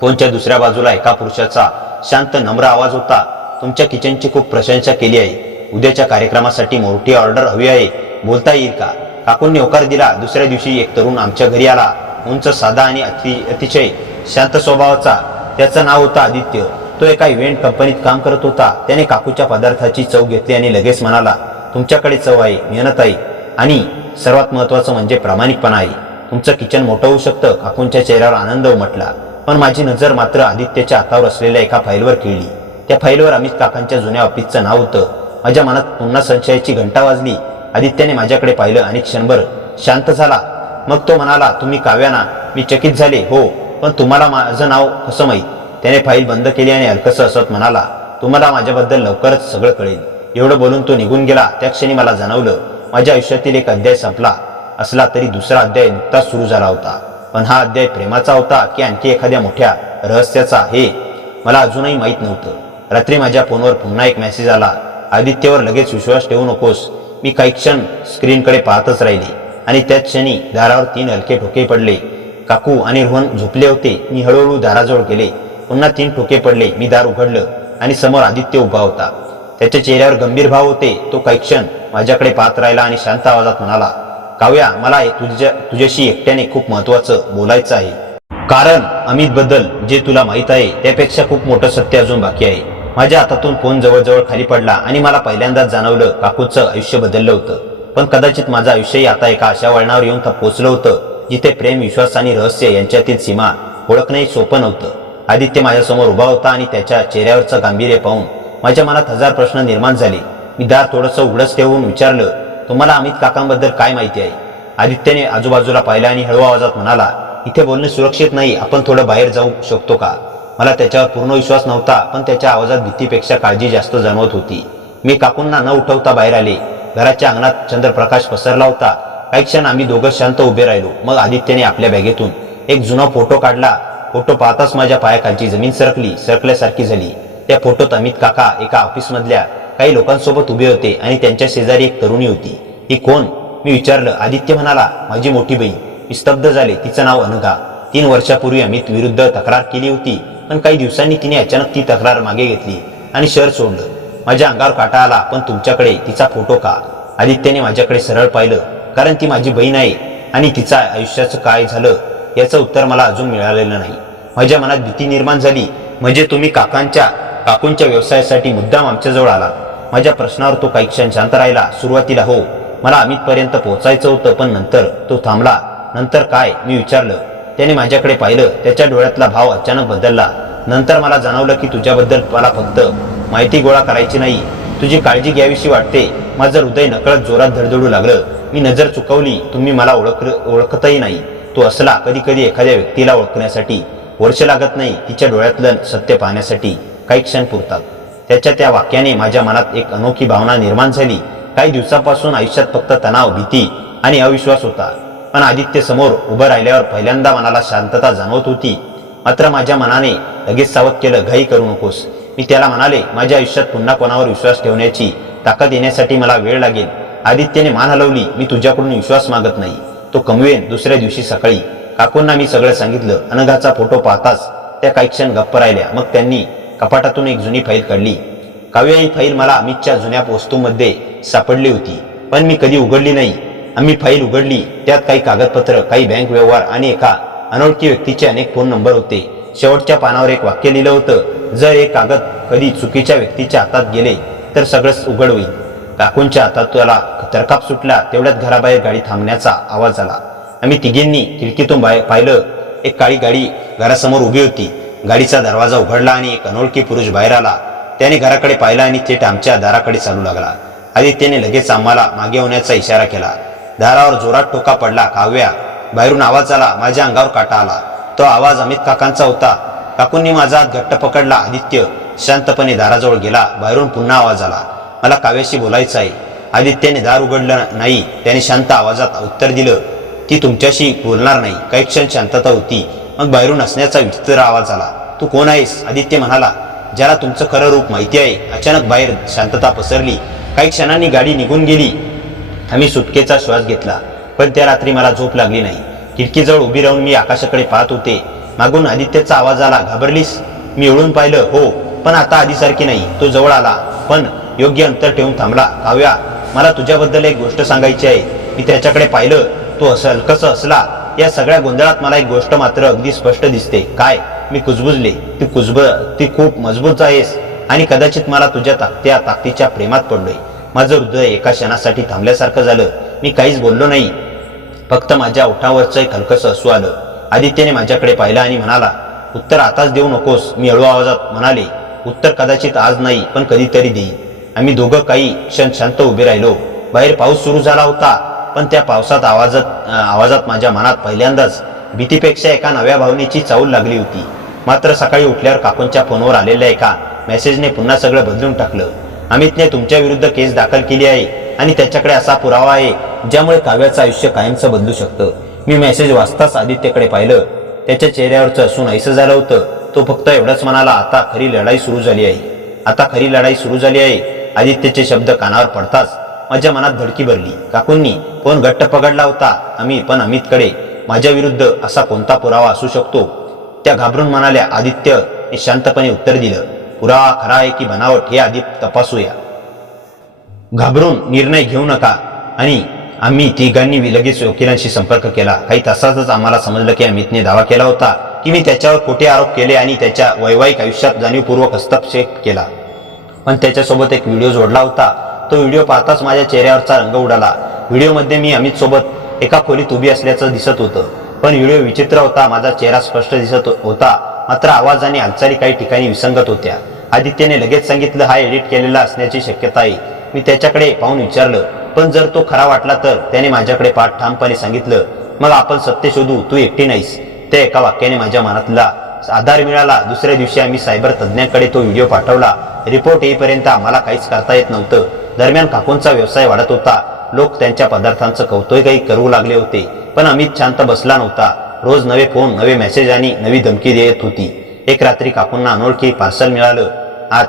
फोनच्या दुसऱ्या बाजूला एका पुरुषाचा शांत नम्र आवाज होता. तुमच्या किचनची खूप प्रशंसा केली आहे. उद्याच्या कार्यक्रमासाठी मोठी ऑर्डर हवी आहे. बोलता येईल का? काकूंनी होकार दिला. दुसऱ्या दिवशी एक तरुण आमच्या घरी आला. उंच, साधा आणि अतिशय शांत स्वभावाचा. त्याचं नाव होतं आदित्य. तो एका इव्हेंट कंपनीत काम करत होता. त्याने काकूच्या पदार्थाची चव घेतली आणि लगेच म्हणाला, तुमच्याकडे चव आहे, मेहनत आहे आणि सर्वात महत्त्वाचं म्हणजे प्रामाणिकपणा आहे. तुमचं किचन मोठं होऊ शकतं. काकूंच्या चेहऱ्यावर आनंद उमटला. पण माझी नजर मात्र आदित्यच्या हातावर असलेल्या एका फाईलवर खिळली. त्या फाईलवर अमित काकांच्या जुन्या ऑफिसचं नाव होतं. माझ्या मनात पुन्हा संशयाची घंटा वाजली. आदित्यने माझ्याकडे पाहिलं आणि क्षणभर शांत झाला. मग तो म्हणाला, तुम्ही काव्या ना? मी चकित झाले. हो, पण तुम्हाला माझं नाव कसं माहीत? त्याने फाईल बंद केली आणि हलकसं हसत म्हणाला, तुम्हाला माझ्याबद्दल लवकरच सगळं कळेल. एवढं बोलून तो निघून गेला. त्या क्षणी मला जाणवलं, माझ्या आयुष्यातील एक अध्याय संपला असला तरी दुसरा अध्याय नुकताच सुरू झाला होता. पण हा अध्याय प्रेमाचा होता की आणखी एखाद्या मोठ्या रहस्याचा, हे मला अजूनही माहीत नव्हतं. रात्री माझ्या फोनवर पुन्हा एक मेसेज आला. आदित्यवर लगेच विश्वास ठेवू नकोस. मी काही क्षण स्क्रीनकडे पाहतच राहिले आणि त्याच क्षणी दारावर 3 हलके ठोके पडले. काकू आणि रोहन झोपले होते. मी हळूहळू दाराजवळ गेले. पुन्हा 3 ठोके पडले. मी दार उघडलं आणि समोर आदित्य उभा होता. त्याच्या चेहऱ्यावर गंभीर भाव होते. तो काही क्षण माझ्याकडे पाहत राहिला आणि शांत आवाजात म्हणाला, काव्या, मला तुझ्याशी एकट्याने खूप महत्त्वाचं बोलायचं आहे. कारण अमित बद्दल जे तुला माहीत आहे त्यापेक्षा खूप मोठं सत्य अजून बाकी आहे. माझ्या हातातून फोन जवळजवळ खाली पडला आणि मला पहिल्यांदाच जाणवलं काकूचं आयुष्य बदललं होतं. पण कदाचित माझं आयुष्यही आता एका अशा वळणावर येऊन पोहोचलं होतं जिथे प्रेम, विश्वास आणि रहस्य यांच्यातील सीमा ओळखणंही सोपं नव्हतं. आदित्य माझ्यासमोर उभा होता आणि त्याच्या चेहऱ्यावरचं गांभीर्य पाहून माझ्या मनात 1000 प्रश्न निर्माण झाले. मी दार थोडंसं उघडच ठेवून विचारलं, तुम्हाला अमित काकांबद्दल काय माहिती आहे? आदित्यने आजूबाजूला पाहिलं आणि हळू आवाजात म्हणाला, इथे बोलणे सुरक्षित नाही. आपण थोडं बाहेर जाऊ शकतो का? मला त्याच्यावर पूर्ण विश्वास नव्हता, पण त्याच्या आवाजात भीतीपेक्षा काळजी जास्त जाणवत होती. मी काकूंना न उठवता बाहेर आले. घराच्या अंगणात चंद्रप्रकाश पसरला होता. काही क्षण आम्ही दोघं शांत उभे राहिलो. मग आदित्यने आपल्या बॅगेतून एक जुना फोटो काढला. फोटो पाहताच माझ्या पायाखालची जमीन सरकल्यासारखी झाली. त्या फोटोत अमित काका एका ऑफिसमधल्या काही लोकांसोबत उभे होते आणि त्यांच्या शेजारी एक तरुणी होती. ही कोण? मी विचारलं. आदित्य म्हणाला, माझी मोठी बहीण. मी स्तब्ध झाले. तिचं नाव अनघा. 3 वर्षापूर्वी अमित विरुद्ध तक्रार केली होती. पण काही दिवसांनी तिने अचानक ती तक्रार मागे घेतली आणि शहर सोडलं. माझ्या अंगावर काटा आला. पण तुमच्याकडे तिचा फोटो का? आदित्यने माझ्याकडे सरळ पाहिलं. कारण ती माझी बहीण आहे आणि तिच्या आयुष्याचं काय झालं याचं उत्तर मला अजून मिळालेलं नाही. माझ्या मनात भीती निर्माण झाली. म्हणजे तुम्ही काकूंच्या व्यवसायासाठी मुद्दाम आमच्याजवळ आला? माझ्या प्रश्नावर तो काही क्षण शांत राहिला. सुरुवातीला हो, मला अमितपर्यंत पोहोचायचं होतं. पण नंतर तो थांबला. नंतर काय? मी विचारलं. त्याने माझ्याकडे पाहिलं. त्याच्या डोळ्यातला भाव अचानक बदलला. नंतर मला जाणवलं की तुझ्याबद्दल मला फक्त माहिती गोळा करायची नाही, तुझी काळजी घ्यावीशी वाटते. माझं हृदय नकळत जोरात धडधडू लागलं. मी नजर चुकवली. तुम्ही मला ओळखतही नाही. तो असला, कधी कधी एखाद्या व्यक्तीला ओळखण्यासाठी वर्ष लागत नाही, तिच्या डोळ्यातलं सत्य पाहण्यासाठी काही क्षण पुरतात. त्याच्या त्या वाक्याने माझ्या मनात एक अनोखी भावना निर्माण झाली. काही दिवसांपासून आयुष्यात फक्त तणाव, भीती आणि अविश्वास होता. पण आदित्य समोर उभं राहिल्यावर पहिल्यांदा मनाला शांतता जाणवत होती. मात्र माझ्या मनाने लगेच सावध केलं, घाई करू नकोस. मी त्याला म्हणाले, माझ्या आयुष्यात पुन्हा कोणावर विश्वास ठेवण्याची ताकद येण्यासाठी मला वेळ लागेल. आदित्यने मान हलवली. मी तुझ्याकडून विश्वास मागत नाही, तो कमवेन दुसऱ्या दिवशी सकाळी. काकूंना मी सगळं सांगितलं. अनघाचा फोटो पाहताच त्या काही क्षण गप्प राहिल्या. मग त्यांनी कपाटातून एक जुनी फाईल काढली. काव्य, ही फाईल मला अमितच्या जुन्या वस्तूंमध्ये सापडली होती, पण मी कधी उघडली नाही. आम्ही फाईल उघडली. त्यात काही कागदपत्र, काही बँक व्यवहार आणि एका अनोळखी व्यक्तीचे अनेक फोन नंबर होते. शेवटच्या पानावर एक वाक्य लिहिलं होतं, जर हे कागद कधी चुकीच्या व्यक्तीच्या हातात गेले तर सगळंच उघड होईल. काकूंच्या हातात त्याला तरकाप सुटला. तेवढ्यात घराबाहेर गाडी थांबण्याचा आवाज आला. आम्ही तिघींनी खिडकीतून पाहिलं. एक काळी गाडी घरासमोर उभी होती. गाडीचा दरवाजा उघडला आणि एक अनोळखी पुरुष बाहेर आला. त्याने घराकडे पाहिलं आणि थेट आमच्या दाराकडे चालू लागला. आदित्यने लगेच आम्हाला मागे होण्याचा इशारा केला. दारावर जोरात ठोका पडला. काव्या, बाहेरून आवाज आला. माझ्या अंगावर काटा आला. तो आवाज अमित काकांचा होता. काकूंनी माझा हात घट्ट पकडला. आदित्य शांतपणे दाराजवळ गेला. बाहेरून पुन्हा आवाज आला, मला काव्याशी बोलायचं आहे. आदित्यने दार उघडलं नाही. त्याने शांत आवाजात उत्तर दिलं, ती तुमच्याशी बोलणार नाही. काही क्षण शांतता होती. मग बाहेरून हसण्याचा विचित्र आवाज आला. तू कोण आहेस? आदित्य म्हणाला, ज्याला तुमचं खरं रूप माहिती आहे. अचानक बाहेर शांतता पसरली. काही क्षणांनी गाडी निघून गेली. आम्ही सुटकेचा श्वास घेतला. पण त्या रात्री मला झोप लागली नाही. खिडकीजवळ उभी राहून मी आकाशाकडे पाहत होते. मागून आदित्यचा आवाज आला, घाबरलीस? मी ओळून पाहिलं. हो, पण आता आधीसारखी नाही. तो जवळ आला, पण योग्य अंतर ठेवून थांबला. काव्या, मला तुझ्याबद्दल एक गोष्ट सांगायची आहे. मी त्याच्याकडे पाहिलं. तो हलकस हसला. या सगळ्या गोंधळात मला एक गोष्ट मात्र अगदी स्पष्ट दिसते. काय? मी कुजबुजले. ती खूप मजबूत आहेस आणि कदाचित मला तुझ्या त्या ताकदीच्या प्रेमात पडलोय. माझं हृदय एका क्षणासाठी थांबल्यासारखं झालं. मी काहीच बोललो नाही. फक्त माझ्या ओठावरचं एक हलकस हसू आलं. आदित्यने माझ्याकडे पाहिलं आणि म्हणाला, उत्तर आताच देऊ नकोस. मी हळू आवाजात म्हणाले, उत्तर कदाचित आज नाही, पण कधीतरी देईन. आम्ही दोघं काही क्षण शांत उभे राहिलो. बाहेर पाऊस सुरू झाला होता, पण त्या पावसात आवाजात माझ्या मनात पहिल्यांदाच भीतीपेक्षा एका नव्या भावनेची चाहूल लागली होती. मात्र सकाळी उठल्यावर काकूंच्या फोनवर आलेल्या एका मेसेजने पुन्हा सगळं बदलून टाकलं. अमितने तुमच्या विरुद्ध केस दाखल केली आहे आणि त्याच्याकडे असा पुरावा आहे ज्यामुळे काव्याचं आयुष्य कायमचं बदलू शकतं. मी मेसेज वाचताच आदित्यकडे पाहिलं. त्याच्या चेहऱ्यावरचं हसून ऐसं झालं होतं. तो फक्त एवढंच म्हणाला, आता खरी लढाई सुरू झाली आहे. आदित्यचे शब्द कानावर पडताच माझ्या मनात धडकी भरली. काकूंनी फोन घट्ट पकडला होता. पण अमितकडे माझ्या विरुद्ध असा कोणता पुरावा असू शकतो? त्या घाबरून म्हणाल्या. आदित्यने शांतपणे उत्तर दिलं, पुरावा खरा आहे की बनावट हे आधी तपासूया. घाबरून निर्णय घेऊ नका. आणि आम्ही तिघांनी लगेच वकिलांशी संपर्क केला. काही तासातच आम्हाला समजलं की अमितने दावा केला होता की मी त्याच्यावर खोटे आरोप केले आणि त्याच्या वैवाहिक आयुष्यात जाणीवपूर्वक हस्तक्षेप केला. पण त्याच्यासोबत एक व्हिडिओ जोडला होता. तो व्हिडिओ पाहताच माझ्या चेहऱ्यावरचा रंग उडाला. व्हिडिओमध्ये मी अमित सोबत एका खोलीत उभी असल्याचं दिसत होतं. पण व्हिडिओ विचित्र होता. माझा चेहरा स्पष्ट दिसत होता, मात्र आवाज आणि हालचाली काही ठिकाणी विसंगत होत्या. आदित्यने लगेच सांगितलं, हा एडिट केलेला असण्याची शक्यता आहे. मी त्याच्याकडे पाहून विचारलं, पण जर तो खरा वाटला तर? त्याने माझ्याकडे पाठ ठामपणे सांगितलं, मग आपण सत्य शोधू. तू एकटी नाहीस. त्या एका वाक्याने माझ्या मनातला आधार मिळाला. दुसऱ्या दिवशी आम्ही सायबर तज्ज्ञांकडे तो व्हिडिओ पाठवला. रिपोर्ट येईपर्यंत आम्हाला काहीच करता येत नव्हतं. दरम्यान काकूंचा व्यवसाय वाढत होता. लोक त्यांच्या पदार्थांचं कौतुकही करू लागले होते. पण अमित शांत बसला नव्हता. रोज नवे फोन, नवे मेसेज आणि नवी धमकी देत होती. एक रात्री काकूंना अनोळखी पार्सल मिळालं.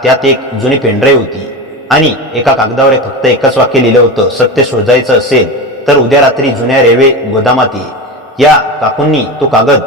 त्यात एक जुनी पेनड्राईव्ह होती आणि एका कागदावर फक्त एकच वाक्य लिहिलं होतं, सत्य शोधायचं असेल तर उद्या रात्री जुन्या रेल्वे गोदामात ये. या काकूंनी तो कागद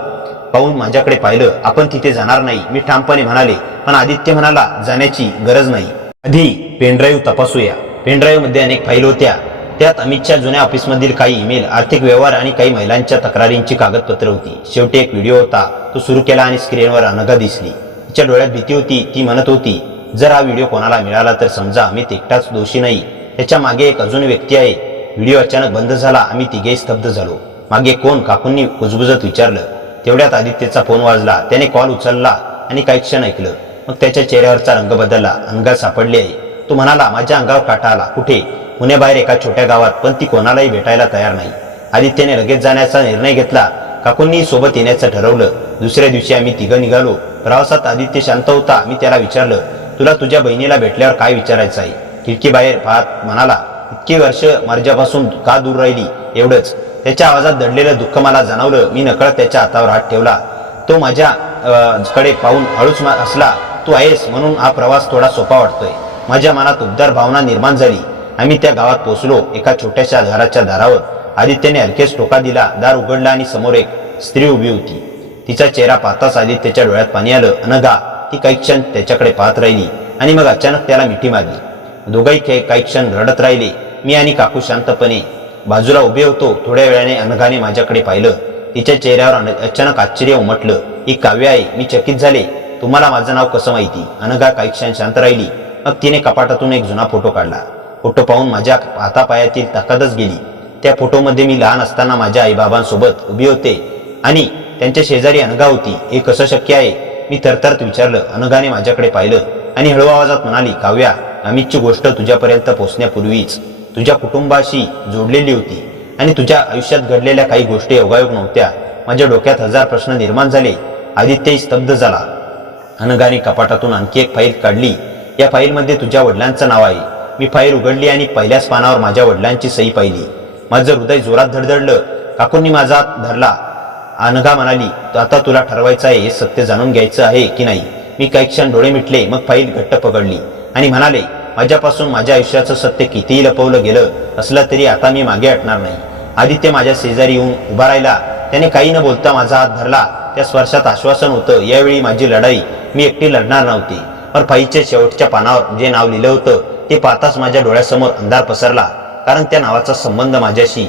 पाहून माझ्याकडे पाहिलं. आपण तिथे जाणार नाही, मी ठामपणे म्हणाले. पण आदित्य म्हणाला, जाण्याची गरज नाही. आधी पेनड्राईव्ह तपासूया. पेनड्राईव्ह मध्ये अनेक फाईल होत्या. त्यात अमितच्या जुन्या ऑफिसमधील काही ईमेल, आर्थिक व्यवहार आणि काही महिलांच्या तक्रारींची कागदपत्र होती. शेवटी एक व्हिडिओ होता. तो सुरू केला आणि स्क्रीनवर अनघा दिसली. तिच्या डोळ्यात भीती होती. ती म्हणत होती, जर हा व्हिडिओ कोणाला मिळाला तर समजा अमित एकटाच दोषी नाही, त्याच्या मागे एक अजून व्यक्ती आहे. व्हिडिओ अचानक बंद झाला. आम्ही तिघे स्तब्ध झालो. मागे कोण? काकूंनी कुजबुजत विचारलं. तेवढ्यात आदित्यचा फोन वाजला. त्याने कॉल उचलला आणि काही क्षण ऐकलं. मग त्याच्या चेहऱ्यावरचा रंग बदलला. अनघा सापडली आहे. तो म्हणाला, माझ्या अंगावर काटा आला. कुठे? पुण्याबाहेर एका छोट्या गावात, पण ती कोणालाही भेटायला तयार नाही. आदित्यने लगेच जाण्याचा निर्णय घेतला. काकूंनी सोबत येण्याचं ठरवलं. दुसऱ्या दिवशी आम्ही तिघं निघालो. प्रवासात आदित्य शांत होता. मी त्याला विचारलं, तुला तुझ्या बहिणीला भेटल्यावर काय विचारायचं आहे? खिडकी बाहेर पाहत म्हणाला, इतकी वर्ष माझ्यापासून का दूर राहिली? एवढंच. त्याच्या आवाजात दडलेलं दुःख मला जाणवलं. मी नकळत त्याच्या हातावर हात ठेवला. तो माझ्या कडे पाहून हळूच हसला. तू आहेस म्हणून हा प्रवास थोडा सोपा वाटतोय. माझ्या मनात उबदार भावना निर्माण झाली. आम्ही त्या गावात पोहोचलो. एका छोट्याशा घराच्या दारावर आदित्यने हलकेच टोका दिला. दार उघडला आणि समोर एक स्त्री उभी होती. तिचा चेहरा पाहताच आदित्यच्या डोळ्यात पाणी आलं. अनघा. ती काही क्षण त्याच्याकडे पाहत राहिली आणि मग अचानक त्याला मिठी मारली. दोघंही काही क्षण रडत राहिले. मी आणि काकू शांतपणे बाजूला उभे होतो. थोड्या वेळाने अनघाने माझ्याकडे पाहिलं. तिच्या चेहऱ्यावर अचानक आश्चर्य उमटलं. ही काव्या आहे. मी चकित झाले. तुम्हाला माझं नाव कसं माहिती? अनघा काही क्षण शांत राहिली. मग तिने कपाटातून एक जुना फोटो काढला. फोटो पाहून माझ्या हातापायातील ताकदच गेली. त्या फोटोमध्ये मी लहान असताना माझ्या आईबाबांसोबत उभी होते आणि त्यांच्या शेजारी अनघा होती. हे कसं शक्य आहे? मी थरथरत विचारलं. अनघाने माझ्याकडे पाहिलं आणि हळू आवाजात म्हणाली, काव्या, अमितची गोष्ट तुझ्यापर्यंत पोहोचण्यापूर्वीच तुझ्या कुटुंबाशी जोडलेली होती आणि तुझ्या आयुष्यात घडलेल्या काही गोष्टी योगायोग नव्हत्या. माझ्या डोक्यात हजार प्रश्न निर्माण झाले. आदित्यही स्तब्ध झाला. अनघाने कपाटातून आणखी एक फाईल काढली. या फाईलमध्ये तुझ्या वडिलांचं नाव आहे. मी फाईल उघडली आणि पहिल्याच पानावर माझ्या वडिलांची सही पाहिली. माझं हृदय जोरात धडधडलं. काकूंनी माझा हात धरला. अनघा म्हणाली, आता तुला ठरवायचं आहे, हे सत्य जाणून घ्यायचं आहे की नाही? मी काही क्षण डोळे मिटले. मग फाईल घट्ट पकडली आणि म्हणाले, माझ्यापासून माझ्या आयुष्याचं सत्य कितीही लपवलं गेलं असलं तरी आता मी मागे हटणार नाही. आदित्य माझ्या शेजारी येऊन उभा राहिला. त्याने काही न बोलता माझा हात धरला. त्या स्पर्शात आश्वासन होतं. यावेळी माझी लढाई मी एकटी लढणार नव्हती. पण फाईलच्या शेवटच्या पानावर जे नाव लिहिलं होतं ते पाहताच माझ्या डोळ्यासमोर अंधार पसरला. कारण त्या नावाचा संबंध माझ्याशी,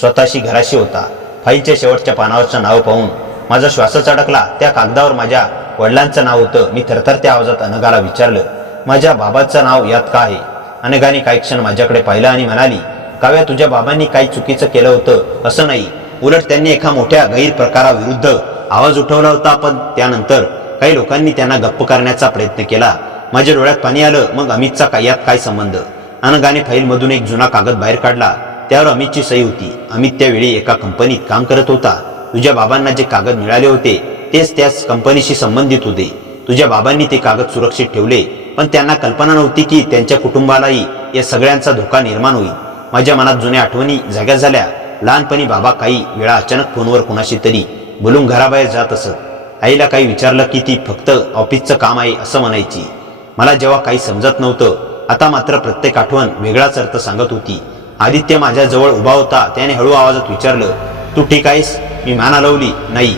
स्वतःशी, घराशी होता. फाईलच्या शेवटच्या पानावरचं नाव पाहून माझा श्वासच अडकला. त्या कागदावर माझ्या वडिलांचं नाव होतं. मी थरथरत्या आवाजात अनघाला विचारलं, माझ्या बाबाचं नाव यात का आहे? अनघाने काही क्षण माझ्याकडे पाहिलं आणि म्हणाली, काव्या, तुझ्या बाबांनी काही चुकीचं केलं होतं असं नाही. उलट त्यांनी एका मोठ्या गैरप्रकाराविरुद्ध आवाज उठवला होता. पण त्यानंतर काही लोकांनी त्यांना गप्प करण्याचा प्रयत्न केला. माझ्या डोळ्यात पाणी आलं. मग अमितचा यात काय संबंध? अनघाने फाईलमधून एक जुना कागद बाहेर काढला. त्यावर अमितची सही होती. अमित त्यावेळी एका कंपनीत काम करत होता. तुझ्या बाबांना जे कागद मिळाले होते तेच त्याच कंपनीशी संबंधित होते. तुझ्या बाबांनी ते कागद सुरक्षित ठेवले. पण त्यांना कल्पना नव्हती की त्यांच्या कुटुंबालाही या सगळ्यांचा धोका निर्माण होईल. माझ्या मनात जुन्या आठवणी जाग्या झाल्या. लहानपणी बाबा काही वेळा अचानक फोनवर कोणाशी तरी बोलून घराबाहेर जात असत. आईला काही विचारलं की ती फक्त ऑफिसचं काम आहे असं म्हणायची. मला जेव्हा काही समजत नव्हतं, आता मात्र प्रत्येक आठवण वेगळाच अर्थ सांगत होती. आदित्य माझ्या जवळ उभा होता. त्याने हळू आवाजात विचारलं, तू ठीक आहेस? मी मान हलवली. नाही,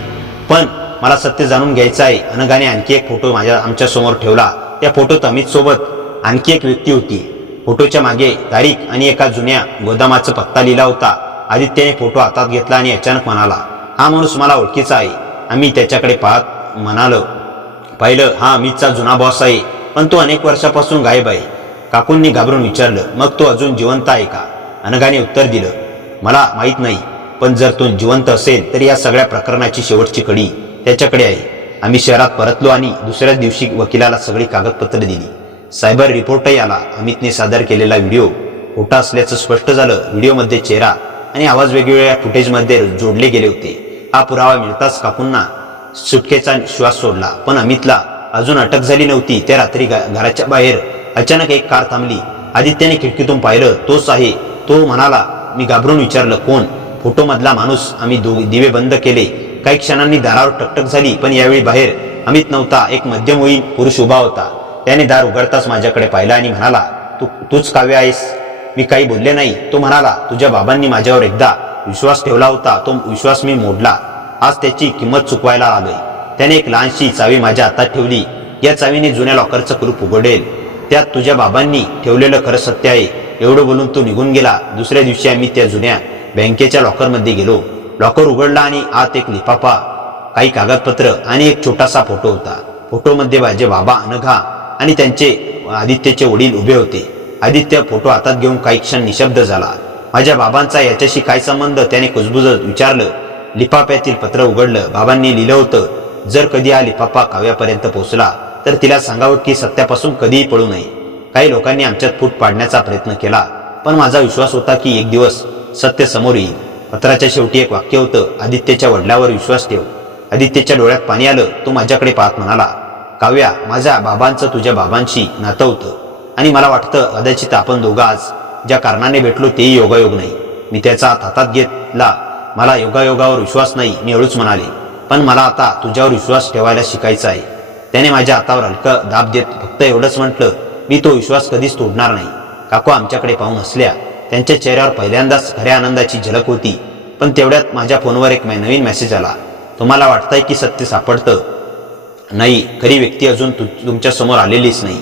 पण मला सत्य जाणून घ्यायचं आहे. अनघाने आणखी एक फोटो आमच्या समोर ठेवला. त्या फोटोत अमित सोबत आणखी एक व्यक्ती होती. फोटोच्या मागे तारीख आणि एका जुन्या गोदामाचा पत्ता लिहिला होता. आदित्यने फोटो हातात घेतला आणि अचानक म्हणाला, हा माणूस मला ओळखीचा आहे. आम्ही त्याच्याकडे पाहिलं. हा अमितचा जुना बॉस आहे, पण तो अनेक वर्षापासून गायब आहे. काकूंनी घाबरून विचारलं, मग तो अजून जिवंत आहे का? अनघाने उत्तर दिलं, मला माहीत नाही, पण जर तो जिवंत असेल तर या सगळ्या प्रकरणाची शेवटची कडी त्याच्याकडे आहे. आम्ही शहरात परतलो आणि दुसऱ्याच दिवशी वकिलाला सगळी कागदपत्र दिली. सायबर रिपोर्टही आला. अमितने सादर केलेला व्हिडिओ खोटा असल्याचं स्पष्ट झालं. व्हिडिओमध्ये चेहरा आणि आवाज वेगवेगळ्या फुटेजमध्ये जोडले गेले होते. हा पुरावा मिळताच काकूंना सुटकेचा श्वास सोडला. पण अमितला अजून अटक झाली नव्हती. त्या रात्री घराच्या बाहेर अचानक एक कार थांबली. आदित्यने खिडकीतून पाहिलं. तोच आहे, तो म्हणाला. मी घाबरून विचारलं, कोण? फोटो मधला माणूस. आम्ही दिवे बंद केले. काही क्षणांनी दारावर टकटक झाली. पण यावेळी बाहेर अमित नव्हता. एक मध्यमवयीन पुरुष उभा होता. त्याने दार उघडताच माझ्याकडे पाहिला आणि म्हणाला, तूच काव्य आहेस? मी काही बोलले नाही. तो म्हणाला, तुझ्या बाबांनी माझ्यावर एकदा विश्वास ठेवला होता. तो विश्वास मी मोडला. आज त्याची किंमत चुकवायला आलोय. त्याने एक लहानशी चावी माझ्या हातात ठेवली. या चावीने जुन्या लॉकरचं कुलूप उघडेल. त्यात तुझ्या बाबांनी ठेवलेलं खरं सत्य आहे. एवढं बोलून तो निघून गेला. दुसऱ्या दिवशी आम्ही त्या जुन्या बँकेच्या लॉकरमध्ये गेलो. लॉकर उघडला आणि आत एक लिफाफा, काही कागदपत्र आणि एक छोटासा फोटो होता. फोटोमध्ये माझे बाबा, अनघा आणि त्यांचे आदित्यचे वडील उभे होते. आदित्य फोटो हातात घेऊन काही क्षण निशब्द झाला. माझ्या बाबांचा याच्याशी काय संबंध? त्याने कुजबुजत विचारलं. लिफाफ्यातील पत्र उघडलं. बाबांनी लिहिलं होतं, जर कधी हा लिफाफा काव्यापर्यंत पोहोचला तर तिला सांगावं की सत्यापासून कधीही पळू नये. काही लोकांनी आमच्यात फूट पाडण्याचा प्रयत्न केला, पण माझा विश्वास होता की एक दिवस सत्य समोर येईल. पत्राच्या शेवटी एक वाक्य होतं, आदित्यच्या वडिलांवर विश्वास ठेव. आदित्यच्या डोळ्यात पाणी आलं. तो माझ्याकडे पाहत म्हणाला, काव्या, माझ्या बाबांचं तुझ्या बाबांशी नातं होतं आणि मला वाटतं कदाचित आपण दोघं आज ज्या कारणाने भेटलो तेही योगायोग नाही. मी त्याचा हातात घेतला. मला योगायोगावर विश्वास नाही, मी हळूच म्हणाले, पण मला आता तुझ्यावर विश्वास ठेवायला शिकायचा आहे. त्याने माझ्या हातावर हलकं दाब देत फक्त एवढंच म्हटलं, मी तो विश्वास कधीच तोडणार नाही. काकू आमच्याकडे पाहून हसल्या. त्यांच्या चेहऱ्यावर पहिल्यांदाच खऱ्या आनंदाची झलक होती. पण तेवढ्यात माझ्या फोनवर एक नवीन मेसेज आला. तुम्हाला वाटतंय की सत्य सापडतं? नाही, खरी व्यक्ती अजून तुमच्या समोर आलेलीच नाही.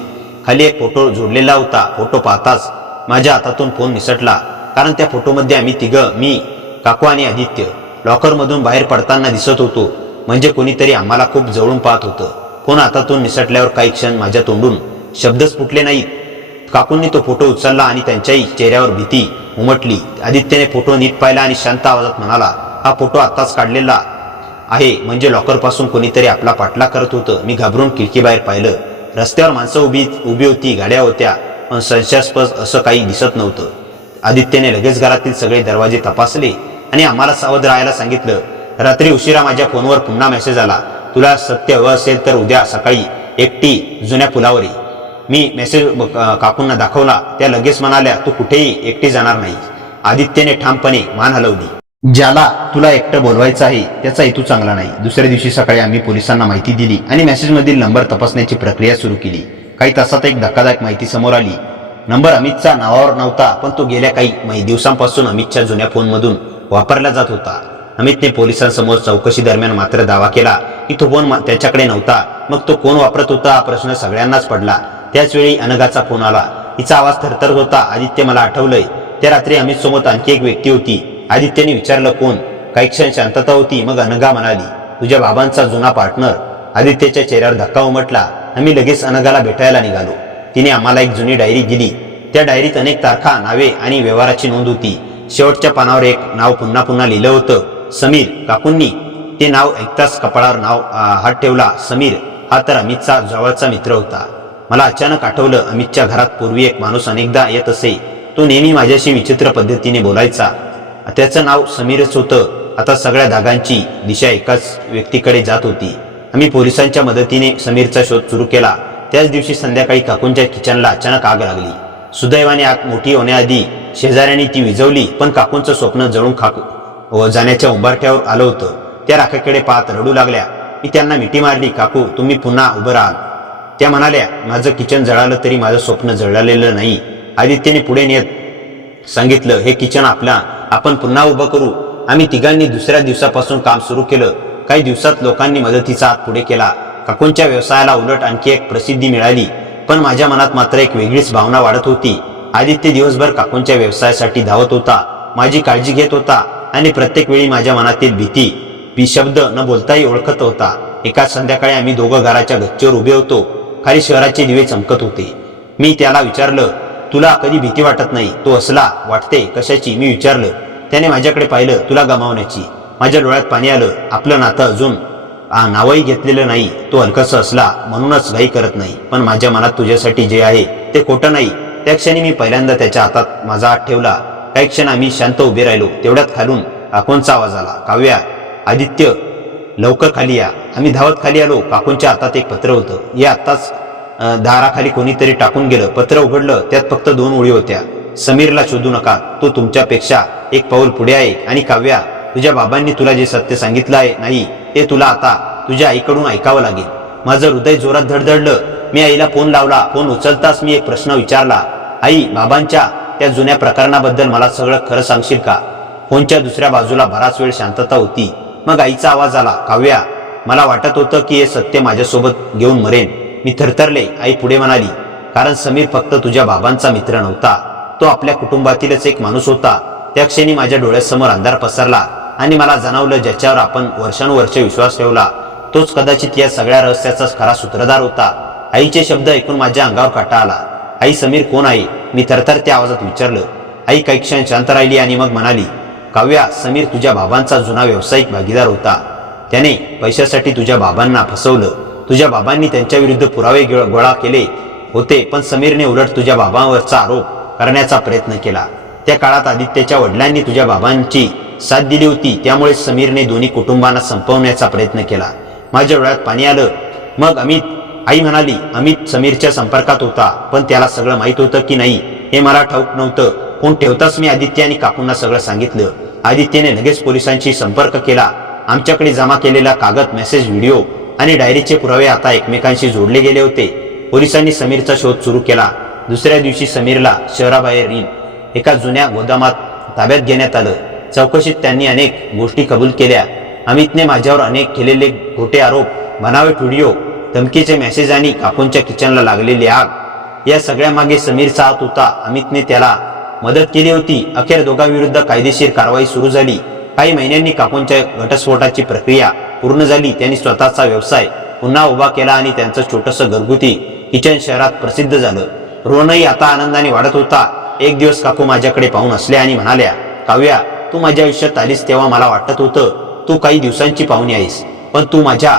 खाली एक फोटो जोडलेला होता. फोटो पाहताच माझ्या हातातून फोन निसटला. कारण त्या फोटोमध्ये आम्ही तिघं, मी, काकू आणि आदित्य, लॉकरमधून बाहेर पडताना दिसत होतो. म्हणजे कोणीतरी आम्हाला खूप जवळून पाहत होतं. फोन हातातून निसटल्यावर काही क्षण माझ्या तोंडून शब्दच फुटले नाहीत. काकूंनी तो फोटो उचलला आणि त्यांच्याही चेहऱ्यावर भीती उमटली. आदित्यने फोटो नीट पाहिला आणि शांत आवाजात म्हणाला, हा फोटो आत्ताच काढलेला आहे. म्हणजे लॉकरपासून कोणीतरी आपला पाठलाग करत होतं. मी घाबरून खिडकीबाहेर पाहिलं. रस्त्यावर माणसं उभी होती, गाड्या होत्या, पण संशयास्पद असं काही दिसत नव्हतं. आदित्यने लगेच घरातील सगळे दरवाजे तपासले आणि आम्हाला सावध राहायला सांगितलं. रात्री उशिरा माझ्या फोनवर पुन्हा मेसेज आला, तुला सत्य हवं असेल तर उद्या सकाळी एकटी जुन्या पुलावर ये. मी मेसेज काकूंना दाखवला. त्या लगेच म्हणाल्या, तू कुठेही एकटी जाणार नाही. आदित्यने ठामपणे मान हलवली. ज्याला तुला एकटं बोलवायचं आहे त्याचा हेतू चांगला नाही. दुसऱ्या दिवशी सकाळी आम्ही पोलिसांना माहिती दिली आणि मेसेजमधील नंबर तपासण्याची प्रक्रिया सुरू केली. काही तासात एक धक्कादायक माहिती समोर आली. नंबर अमितचा नावावर नव्हता, पण तो गेल्या काही दिवसांपासून अमितच्या जुन्या फोनमधून वापरला जात होता. अमितने पोलिसांसमोर चौकशी दरम्यान मात्र दावा केला की तो फोन त्याच्याकडे नव्हता. मग तो कोण वापरत होता हा प्रश्न सगळ्यांनाच पडला. त्याचवेळी अनघाचा फोन आला. तिचा आवाज थरथरत होता. आदित्य, मला आठवलंय, त्या रात्री अमित सोबत आणखी एक व्यक्ती होती. आदित्यने विचारलं, कोण? काही क्षण शांतता होती. मग अनघा म्हणाली, तुझ्या बाबांचा जुना पार्टनर. आदित्यच्या चेहऱ्यावर धक्का उमटला. आम्ही लगेच अनघाला भेटायला निघालो. तिने आम्हाला एक जुनी डायरी दिली. त्या डायरीत अनेक तारखा, नावे आणि व्यवहाराची नोंद होती. शेवटच्या पानावर एक नाव पुन्हा पुन्हा लिहिलं होतं, समीर. काकूंनी ते नाव ऐकताच कपाळावर हात ठेवला. समीर हा तर अमितचा जवळचा मित्र होता. मला अचानक आठवलं, अमितच्या घरात पूर्वी एक माणूस अनेकदा येत असे. तो नेहमी माझ्याशी विचित्र पद्धतीने बोलायचा. त्याचं नाव समीरच होतं. आता सगळ्या धागांची दिशा एकाच व्यक्तीकडे जात होती. आम्ही पोलिसांच्या मदतीने समीरचा शोध सुरू केला. त्याच दिवशी संध्याकाळी काकूंच्या किचनला अचानक आग लागली. सुदैवाने आग मोठी होण्याआधी शेजाऱ्यांनी ती विझवली. पण काकूंचं स्वप्न जळून जाण्याच्या उंबरठ्यावर आलं होतं. त्या राखेकडे पाहत रडू लागल्या. मी त्यांना मिठी मारली. काकू, तुम्ही पुन्हा उभं राहाल. त्या म्हणाल्या, माझं किचन जळालं तरी माझं स्वप्न जळलेलं नाही. आदित्यने पुढे नेत सांगितलं, हे किचन आपण पुन्हा उभं करू. आम्ही तिघांनी दुसऱ्या दिवसापासून काम सुरू केलं. काही दिवसात लोकांनी मदतीचा हात पुढे केला. काकूंच्या व्यवसायाला उलट आणखी एक प्रसिद्धी मिळाली. पण माझ्या मनात मात्र एक वेगळीच भावना वाढत होती. आदित्य दिवसभर काकूंच्या व्यवसायासाठी धावत होता, माझी काळजी घेत होता आणि प्रत्येक वेळी माझ्या मनातील भीती शब्द न बोलताही ओळखत होता. एका संध्याकाळी आम्ही दोघं घराच्या गच्चीवर उभे होतो. खाली शहराचे दिवे चमकत होते. मी त्याला विचारलं, तुला कधी भीती वाटत नाही? तो हसला. वाटते, कशाची? मी विचारलं. त्याने माझ्याकडे पाहिलं. तुला गमावण्याची. माझ्या डोळ्यात पाणी आलं. आपलं नातं अजून नावही घेतलेलं नाही. तो हलकसा हसला. म्हणूनच घाई करत नाही, पण माझ्या मनात तुझ्यासाठी जे आहे ते खोटं नाही. त्या क्षणी मी पहिल्यांदा त्याच्या हातात माझा हात ठेवला. काही क्षण आम्ही शांत उभे राहिलो. तेवढ्यात खालून काकूंचा आवाज आला, काव्या, आदित्य, लवकर खाली या. आम्ही धावत खाली आलो. काकूंच्या हातात एक पत्र होतं. हे आत्ताच दाराखाली कोणीतरी टाकून गेलं. पत्र उघडलं. त्यात फक्त 2 ओळी होत्या. समीरला शोधू नका, तो तुमच्यापेक्षा एक पाऊल पुढे आहे. आणि काव्या, तुझ्या बाबांनी तुला जे सत्य सांगितलं आहे नाही ते तुला आता तुझ्या आईकडून ऐकावं लागेल. माझं हृदय जोरात धडधडलं. मी आईला फोन लावला. फोन उचलताच मी एक प्रश्न विचारला, आई, बाबांच्या त्या जुन्या प्रकरणाबद्दल मला सगळं खरं सांगशील का? फोनच्या दुसऱ्या बाजूला बराच वेळ शांतता होती. मग आईचा आवाज आला, काव्या, मला वाटत होतं की हे सत्य माझ्यासोबत घेऊन मरेन. मी थरथरले. आई पुढे म्हणाली, कारण समीर फक्त तुझ्या बाबांचा मित्र नव्हता, तो आपल्या कुटुंबातीलच एक माणूस होता. त्या क्षणी माझ्या डोळ्यासमोर अंधार पसरला आणि मला जाणवलं, ज्याच्यावर आपण वर्षानुवर्ष विश्वास ठेवला तोच कदाचित या सगळ्या रहस्याचा खरा सूत्रधार होता. आईचे शब्द ऐकून माझ्या अंगावर काटा आला. आई, समीर कोण आहे? मी थरथरत्या आवाजात विचारलं. आई काही क्षण शांत राहिली आणि मग म्हणाली, काव्या, समीर तुझ्या बाबांचा जुना व्यावसायिक भागीदार होता. त्याने पैशासाठी तुझ्या बाबांना फसवलं. तुझ्या बाबांनी त्यांच्या विरुद्ध पुरावे गोळा केले होते, पण समीरने उलट तुझ्या बाबांवरचा आरोप करण्याचा प्रयत्न केला. त्या काळात आदित्यच्या वडिलांनी तुझ्या बाबांची साथ दिली होती. त्यामुळे समीरने दोन्ही कुटुंबांना संपवण्याचा प्रयत्न केला. माझ्या डोळ्यात पाणी आलं. मग आई म्हणाली, अमित समीरच्या संपर्कात होता, पण त्याला सगळं माहीत होतं की नाही हे मला ठाऊक नव्हतं. फोन ठेवताच मी आदित्य आणि काकूंना सगळं सांगितलं. आदित्यने लगेच पोलिसांशी संपर्क केला. आमच्याकडे जमा केलेला कागद, मेसेज, व्हिडिओ आणि डायरीचे पुरावे आता एकमेकांशी जोडले गेले होते. पोलिसांनी समीरचा शोध सुरू केला. दुसऱ्या दिवशी समीरला शहराबाहेरील एका जुन्या गोदामात ताब्यात घेण्यात आलं. चौकशीत त्यांनी अनेक गोष्टी कबूल केल्या. अमितने माझ्यावर अनेक केलेले खोटे आरोप, बनावट व्हिडिओ, धमकीचे मेसेज आणि काकूंच्या किचनला लागलेली आग या सगळ्यामागे समीरचा हात होता. अमितने त्याला मदत केली होती. अखेर दोघांविरुद्ध कायदेशीर कारवाई सुरू झाली. काही महिन्यांनी काकूंच्या घटस्फोटाची प्रक्रिया पूर्ण झाली. त्यांनी स्वतःचा व्यवसाय पुन्हा उभा केला आणि त्यांचं छोटंसं घरगुती किचन शहरात प्रसिद्ध झालं. रोहनही आता आनंदाने वाढत होता. एक दिवस काकू माझ्याकडे पाहून हसल्या आणि म्हणाल्या, काव्या, तू माझ्या आयुष्यात आलीस तेव्हा मला वाटत होतं तू काही दिवसांची पाहुणी आहेस, पण तू माझ्या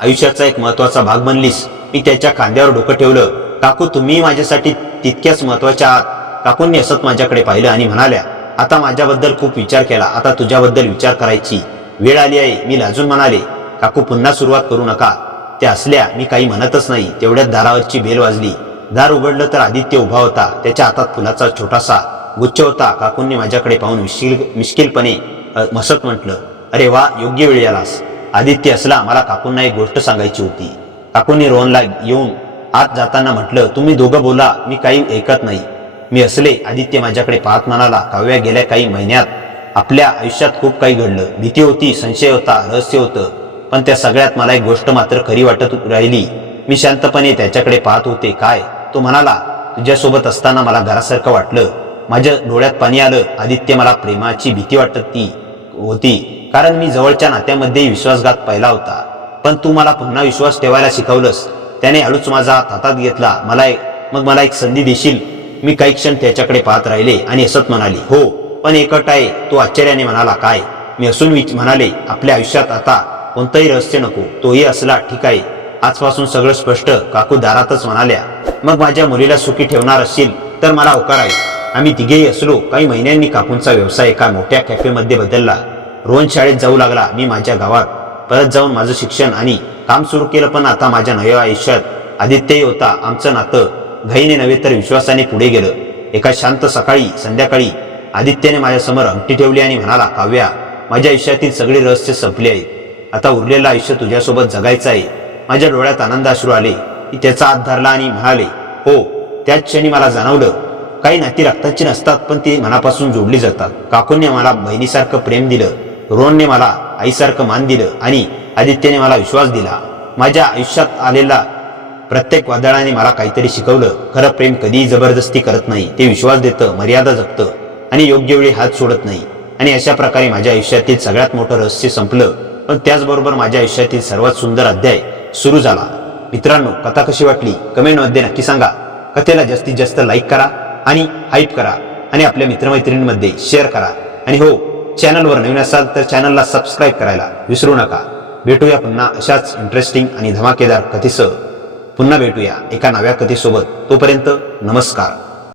आयुष्याचा एक महत्वाचा भाग बनलीस. मी त्याच्या खांद्यावर डोकं ठेवलं. काकू, तुम्ही माझ्यासाठी तितक्याच महत्वाच्या आहात. काकूंनी हसत माझ्याकडे पाहिलं आणि म्हणाल्या, आता माझ्याबद्दल खूप विचार केला, आता तुझ्याबद्दल विचार करायची वेळ आली आहे. मी लाजून म्हणाले, काकू पुन्हा सुरुवात करू नका. त्या हसल्या. मी काही म्हणतच नाही. तेवढ्यात दारावरची बेल वाजली. दार उघडलं तर आदित्य उभा होता. त्याच्या हातात फुलाचा छोटासा गुच्छ होता. काकूंनी माझ्याकडे पाहून मिश्किलपणे हसत म्हटलं, अरे वा, योग्य वेळी आलास. आदित्य हसला. मला काकूंना एक गोष्ट सांगायची होती. काकूंनी रोहनला येऊन आत जाताना म्हटलं, तुम्ही दोघं बोला, मी काही ऐकत नाही. मी हसले. आदित्य माझ्याकडे पाहत म्हणाला, काव्या, गेल्या काही महिन्यात आपल्या आयुष्यात खूप काही घडलं. भीती होती, संशय होता, रहस्य होतं, पण त्या सगळ्यात मला एक गोष्ट मात्र खरी वाटत राहिली. मी शांतपणे त्याच्याकडे पाहत होते. काय? तो म्हणाला, तुझ्यासोबत असताना मला घरासारखं वाटलं. माझ्या डोळ्यात पाणी आलं. आदित्य, मला प्रेमाची भीती वाटत होती, कारण मी जवळच्या नात्यामध्ये विश्वासघात पाहिला होता. पण तू मला पुन्हा विश्वास ठेवायला शिकवलंस. त्याने हळूच माझा हातात घेतला. मला एक संधी देशील? मी काही क्षण त्याच्याकडे पाहत राहिले आणि हसत म्हणाली, हो, पण एक अट आहे. तो आश्चर्याने म्हणाला, काय? मी हसून म्हणाले, आपल्या आयुष्यात आता कोणतंही रहस्य नको. तोही असला, ठीक आहे, आजपासून सगळं स्पष्ट. काकू दारातच म्हणाल्या, मग माझ्या मुलीला सुखी ठेवणार असशील तर मला होकार आहे. आम्ही तिघेही हसलो. काही महिन्यांनी काकूंचा व्यवसाय एका मोठ्या कॅफेमध्ये बदलला. रोहन शाळेत जाऊ लागला. मी माझ्या गावात परत जाऊन माझं शिक्षण आणि काम सुरू केलं. पण आता माझ्या नव्या आयुष्यात आदित्यही होता. आमचं नातं घाईने नव्हे तर विश्वासाने पुढे गेलं. एका शांत संध्याकाळी आदित्यने माझ्यासमोर अंगठी ठेवली आणि म्हणाला, काव्या, माझ्या आयुष्यातील सगळे रहस्य संपले आहेत. आता उरलेलं आयुष्य तुझ्यासोबत जगायचं आहे. माझ्या डोळ्यात आनंद अश्रू आले. मी त्याचा हात धरला आणि म्हणाले, हो. त्याच क्षणी मला जाणवलं, काही नाती रक्ताची नसतात, पण ती मनापासून जोडली जातात. काकूंनी मला बहिणीसारखं प्रेम दिलं. रोहनने मला आईसारखं मान दिलं आणि आदित्यने मला विश्वास दिला. माझ्या आयुष्यात आलेला प्रत्येक वादळाने मला काहीतरी शिकवलं. खरं प्रेम कधीही जबरदस्ती करत नाही. ते विश्वास देतं, मर्यादा जपतं आणि योग्य वेळी हात सोडत नाही. आणि अशा प्रकारे माझ्या आयुष्यातील सगळ्यात मोठं रहस्य संपलं, पण त्याचबरोबर माझ्या आयुष्यातील सर्वात सुंदर अध्याय सुरू झाला. मित्रांनो, कथा कशी वाटली कमेंटमध्ये नक्की सांगा. कथेला जास्तीत जास्त लाईक करा आणि हाईप करा आणि आपल्या मित्रमैत्रिणींमध्ये शेअर करा. आणि हो, चॅनलवर नवीन असाल तर चॅनलला सबस्क्राईब करायला विसरू नका. भेटूया पुन्हा अशाच इंटरेस्टिंग आणि धमाकेदार कथेसह. पुन्हा भेटूया एका नव्या कथेसोबत. तोपर्यंत नमस्कार.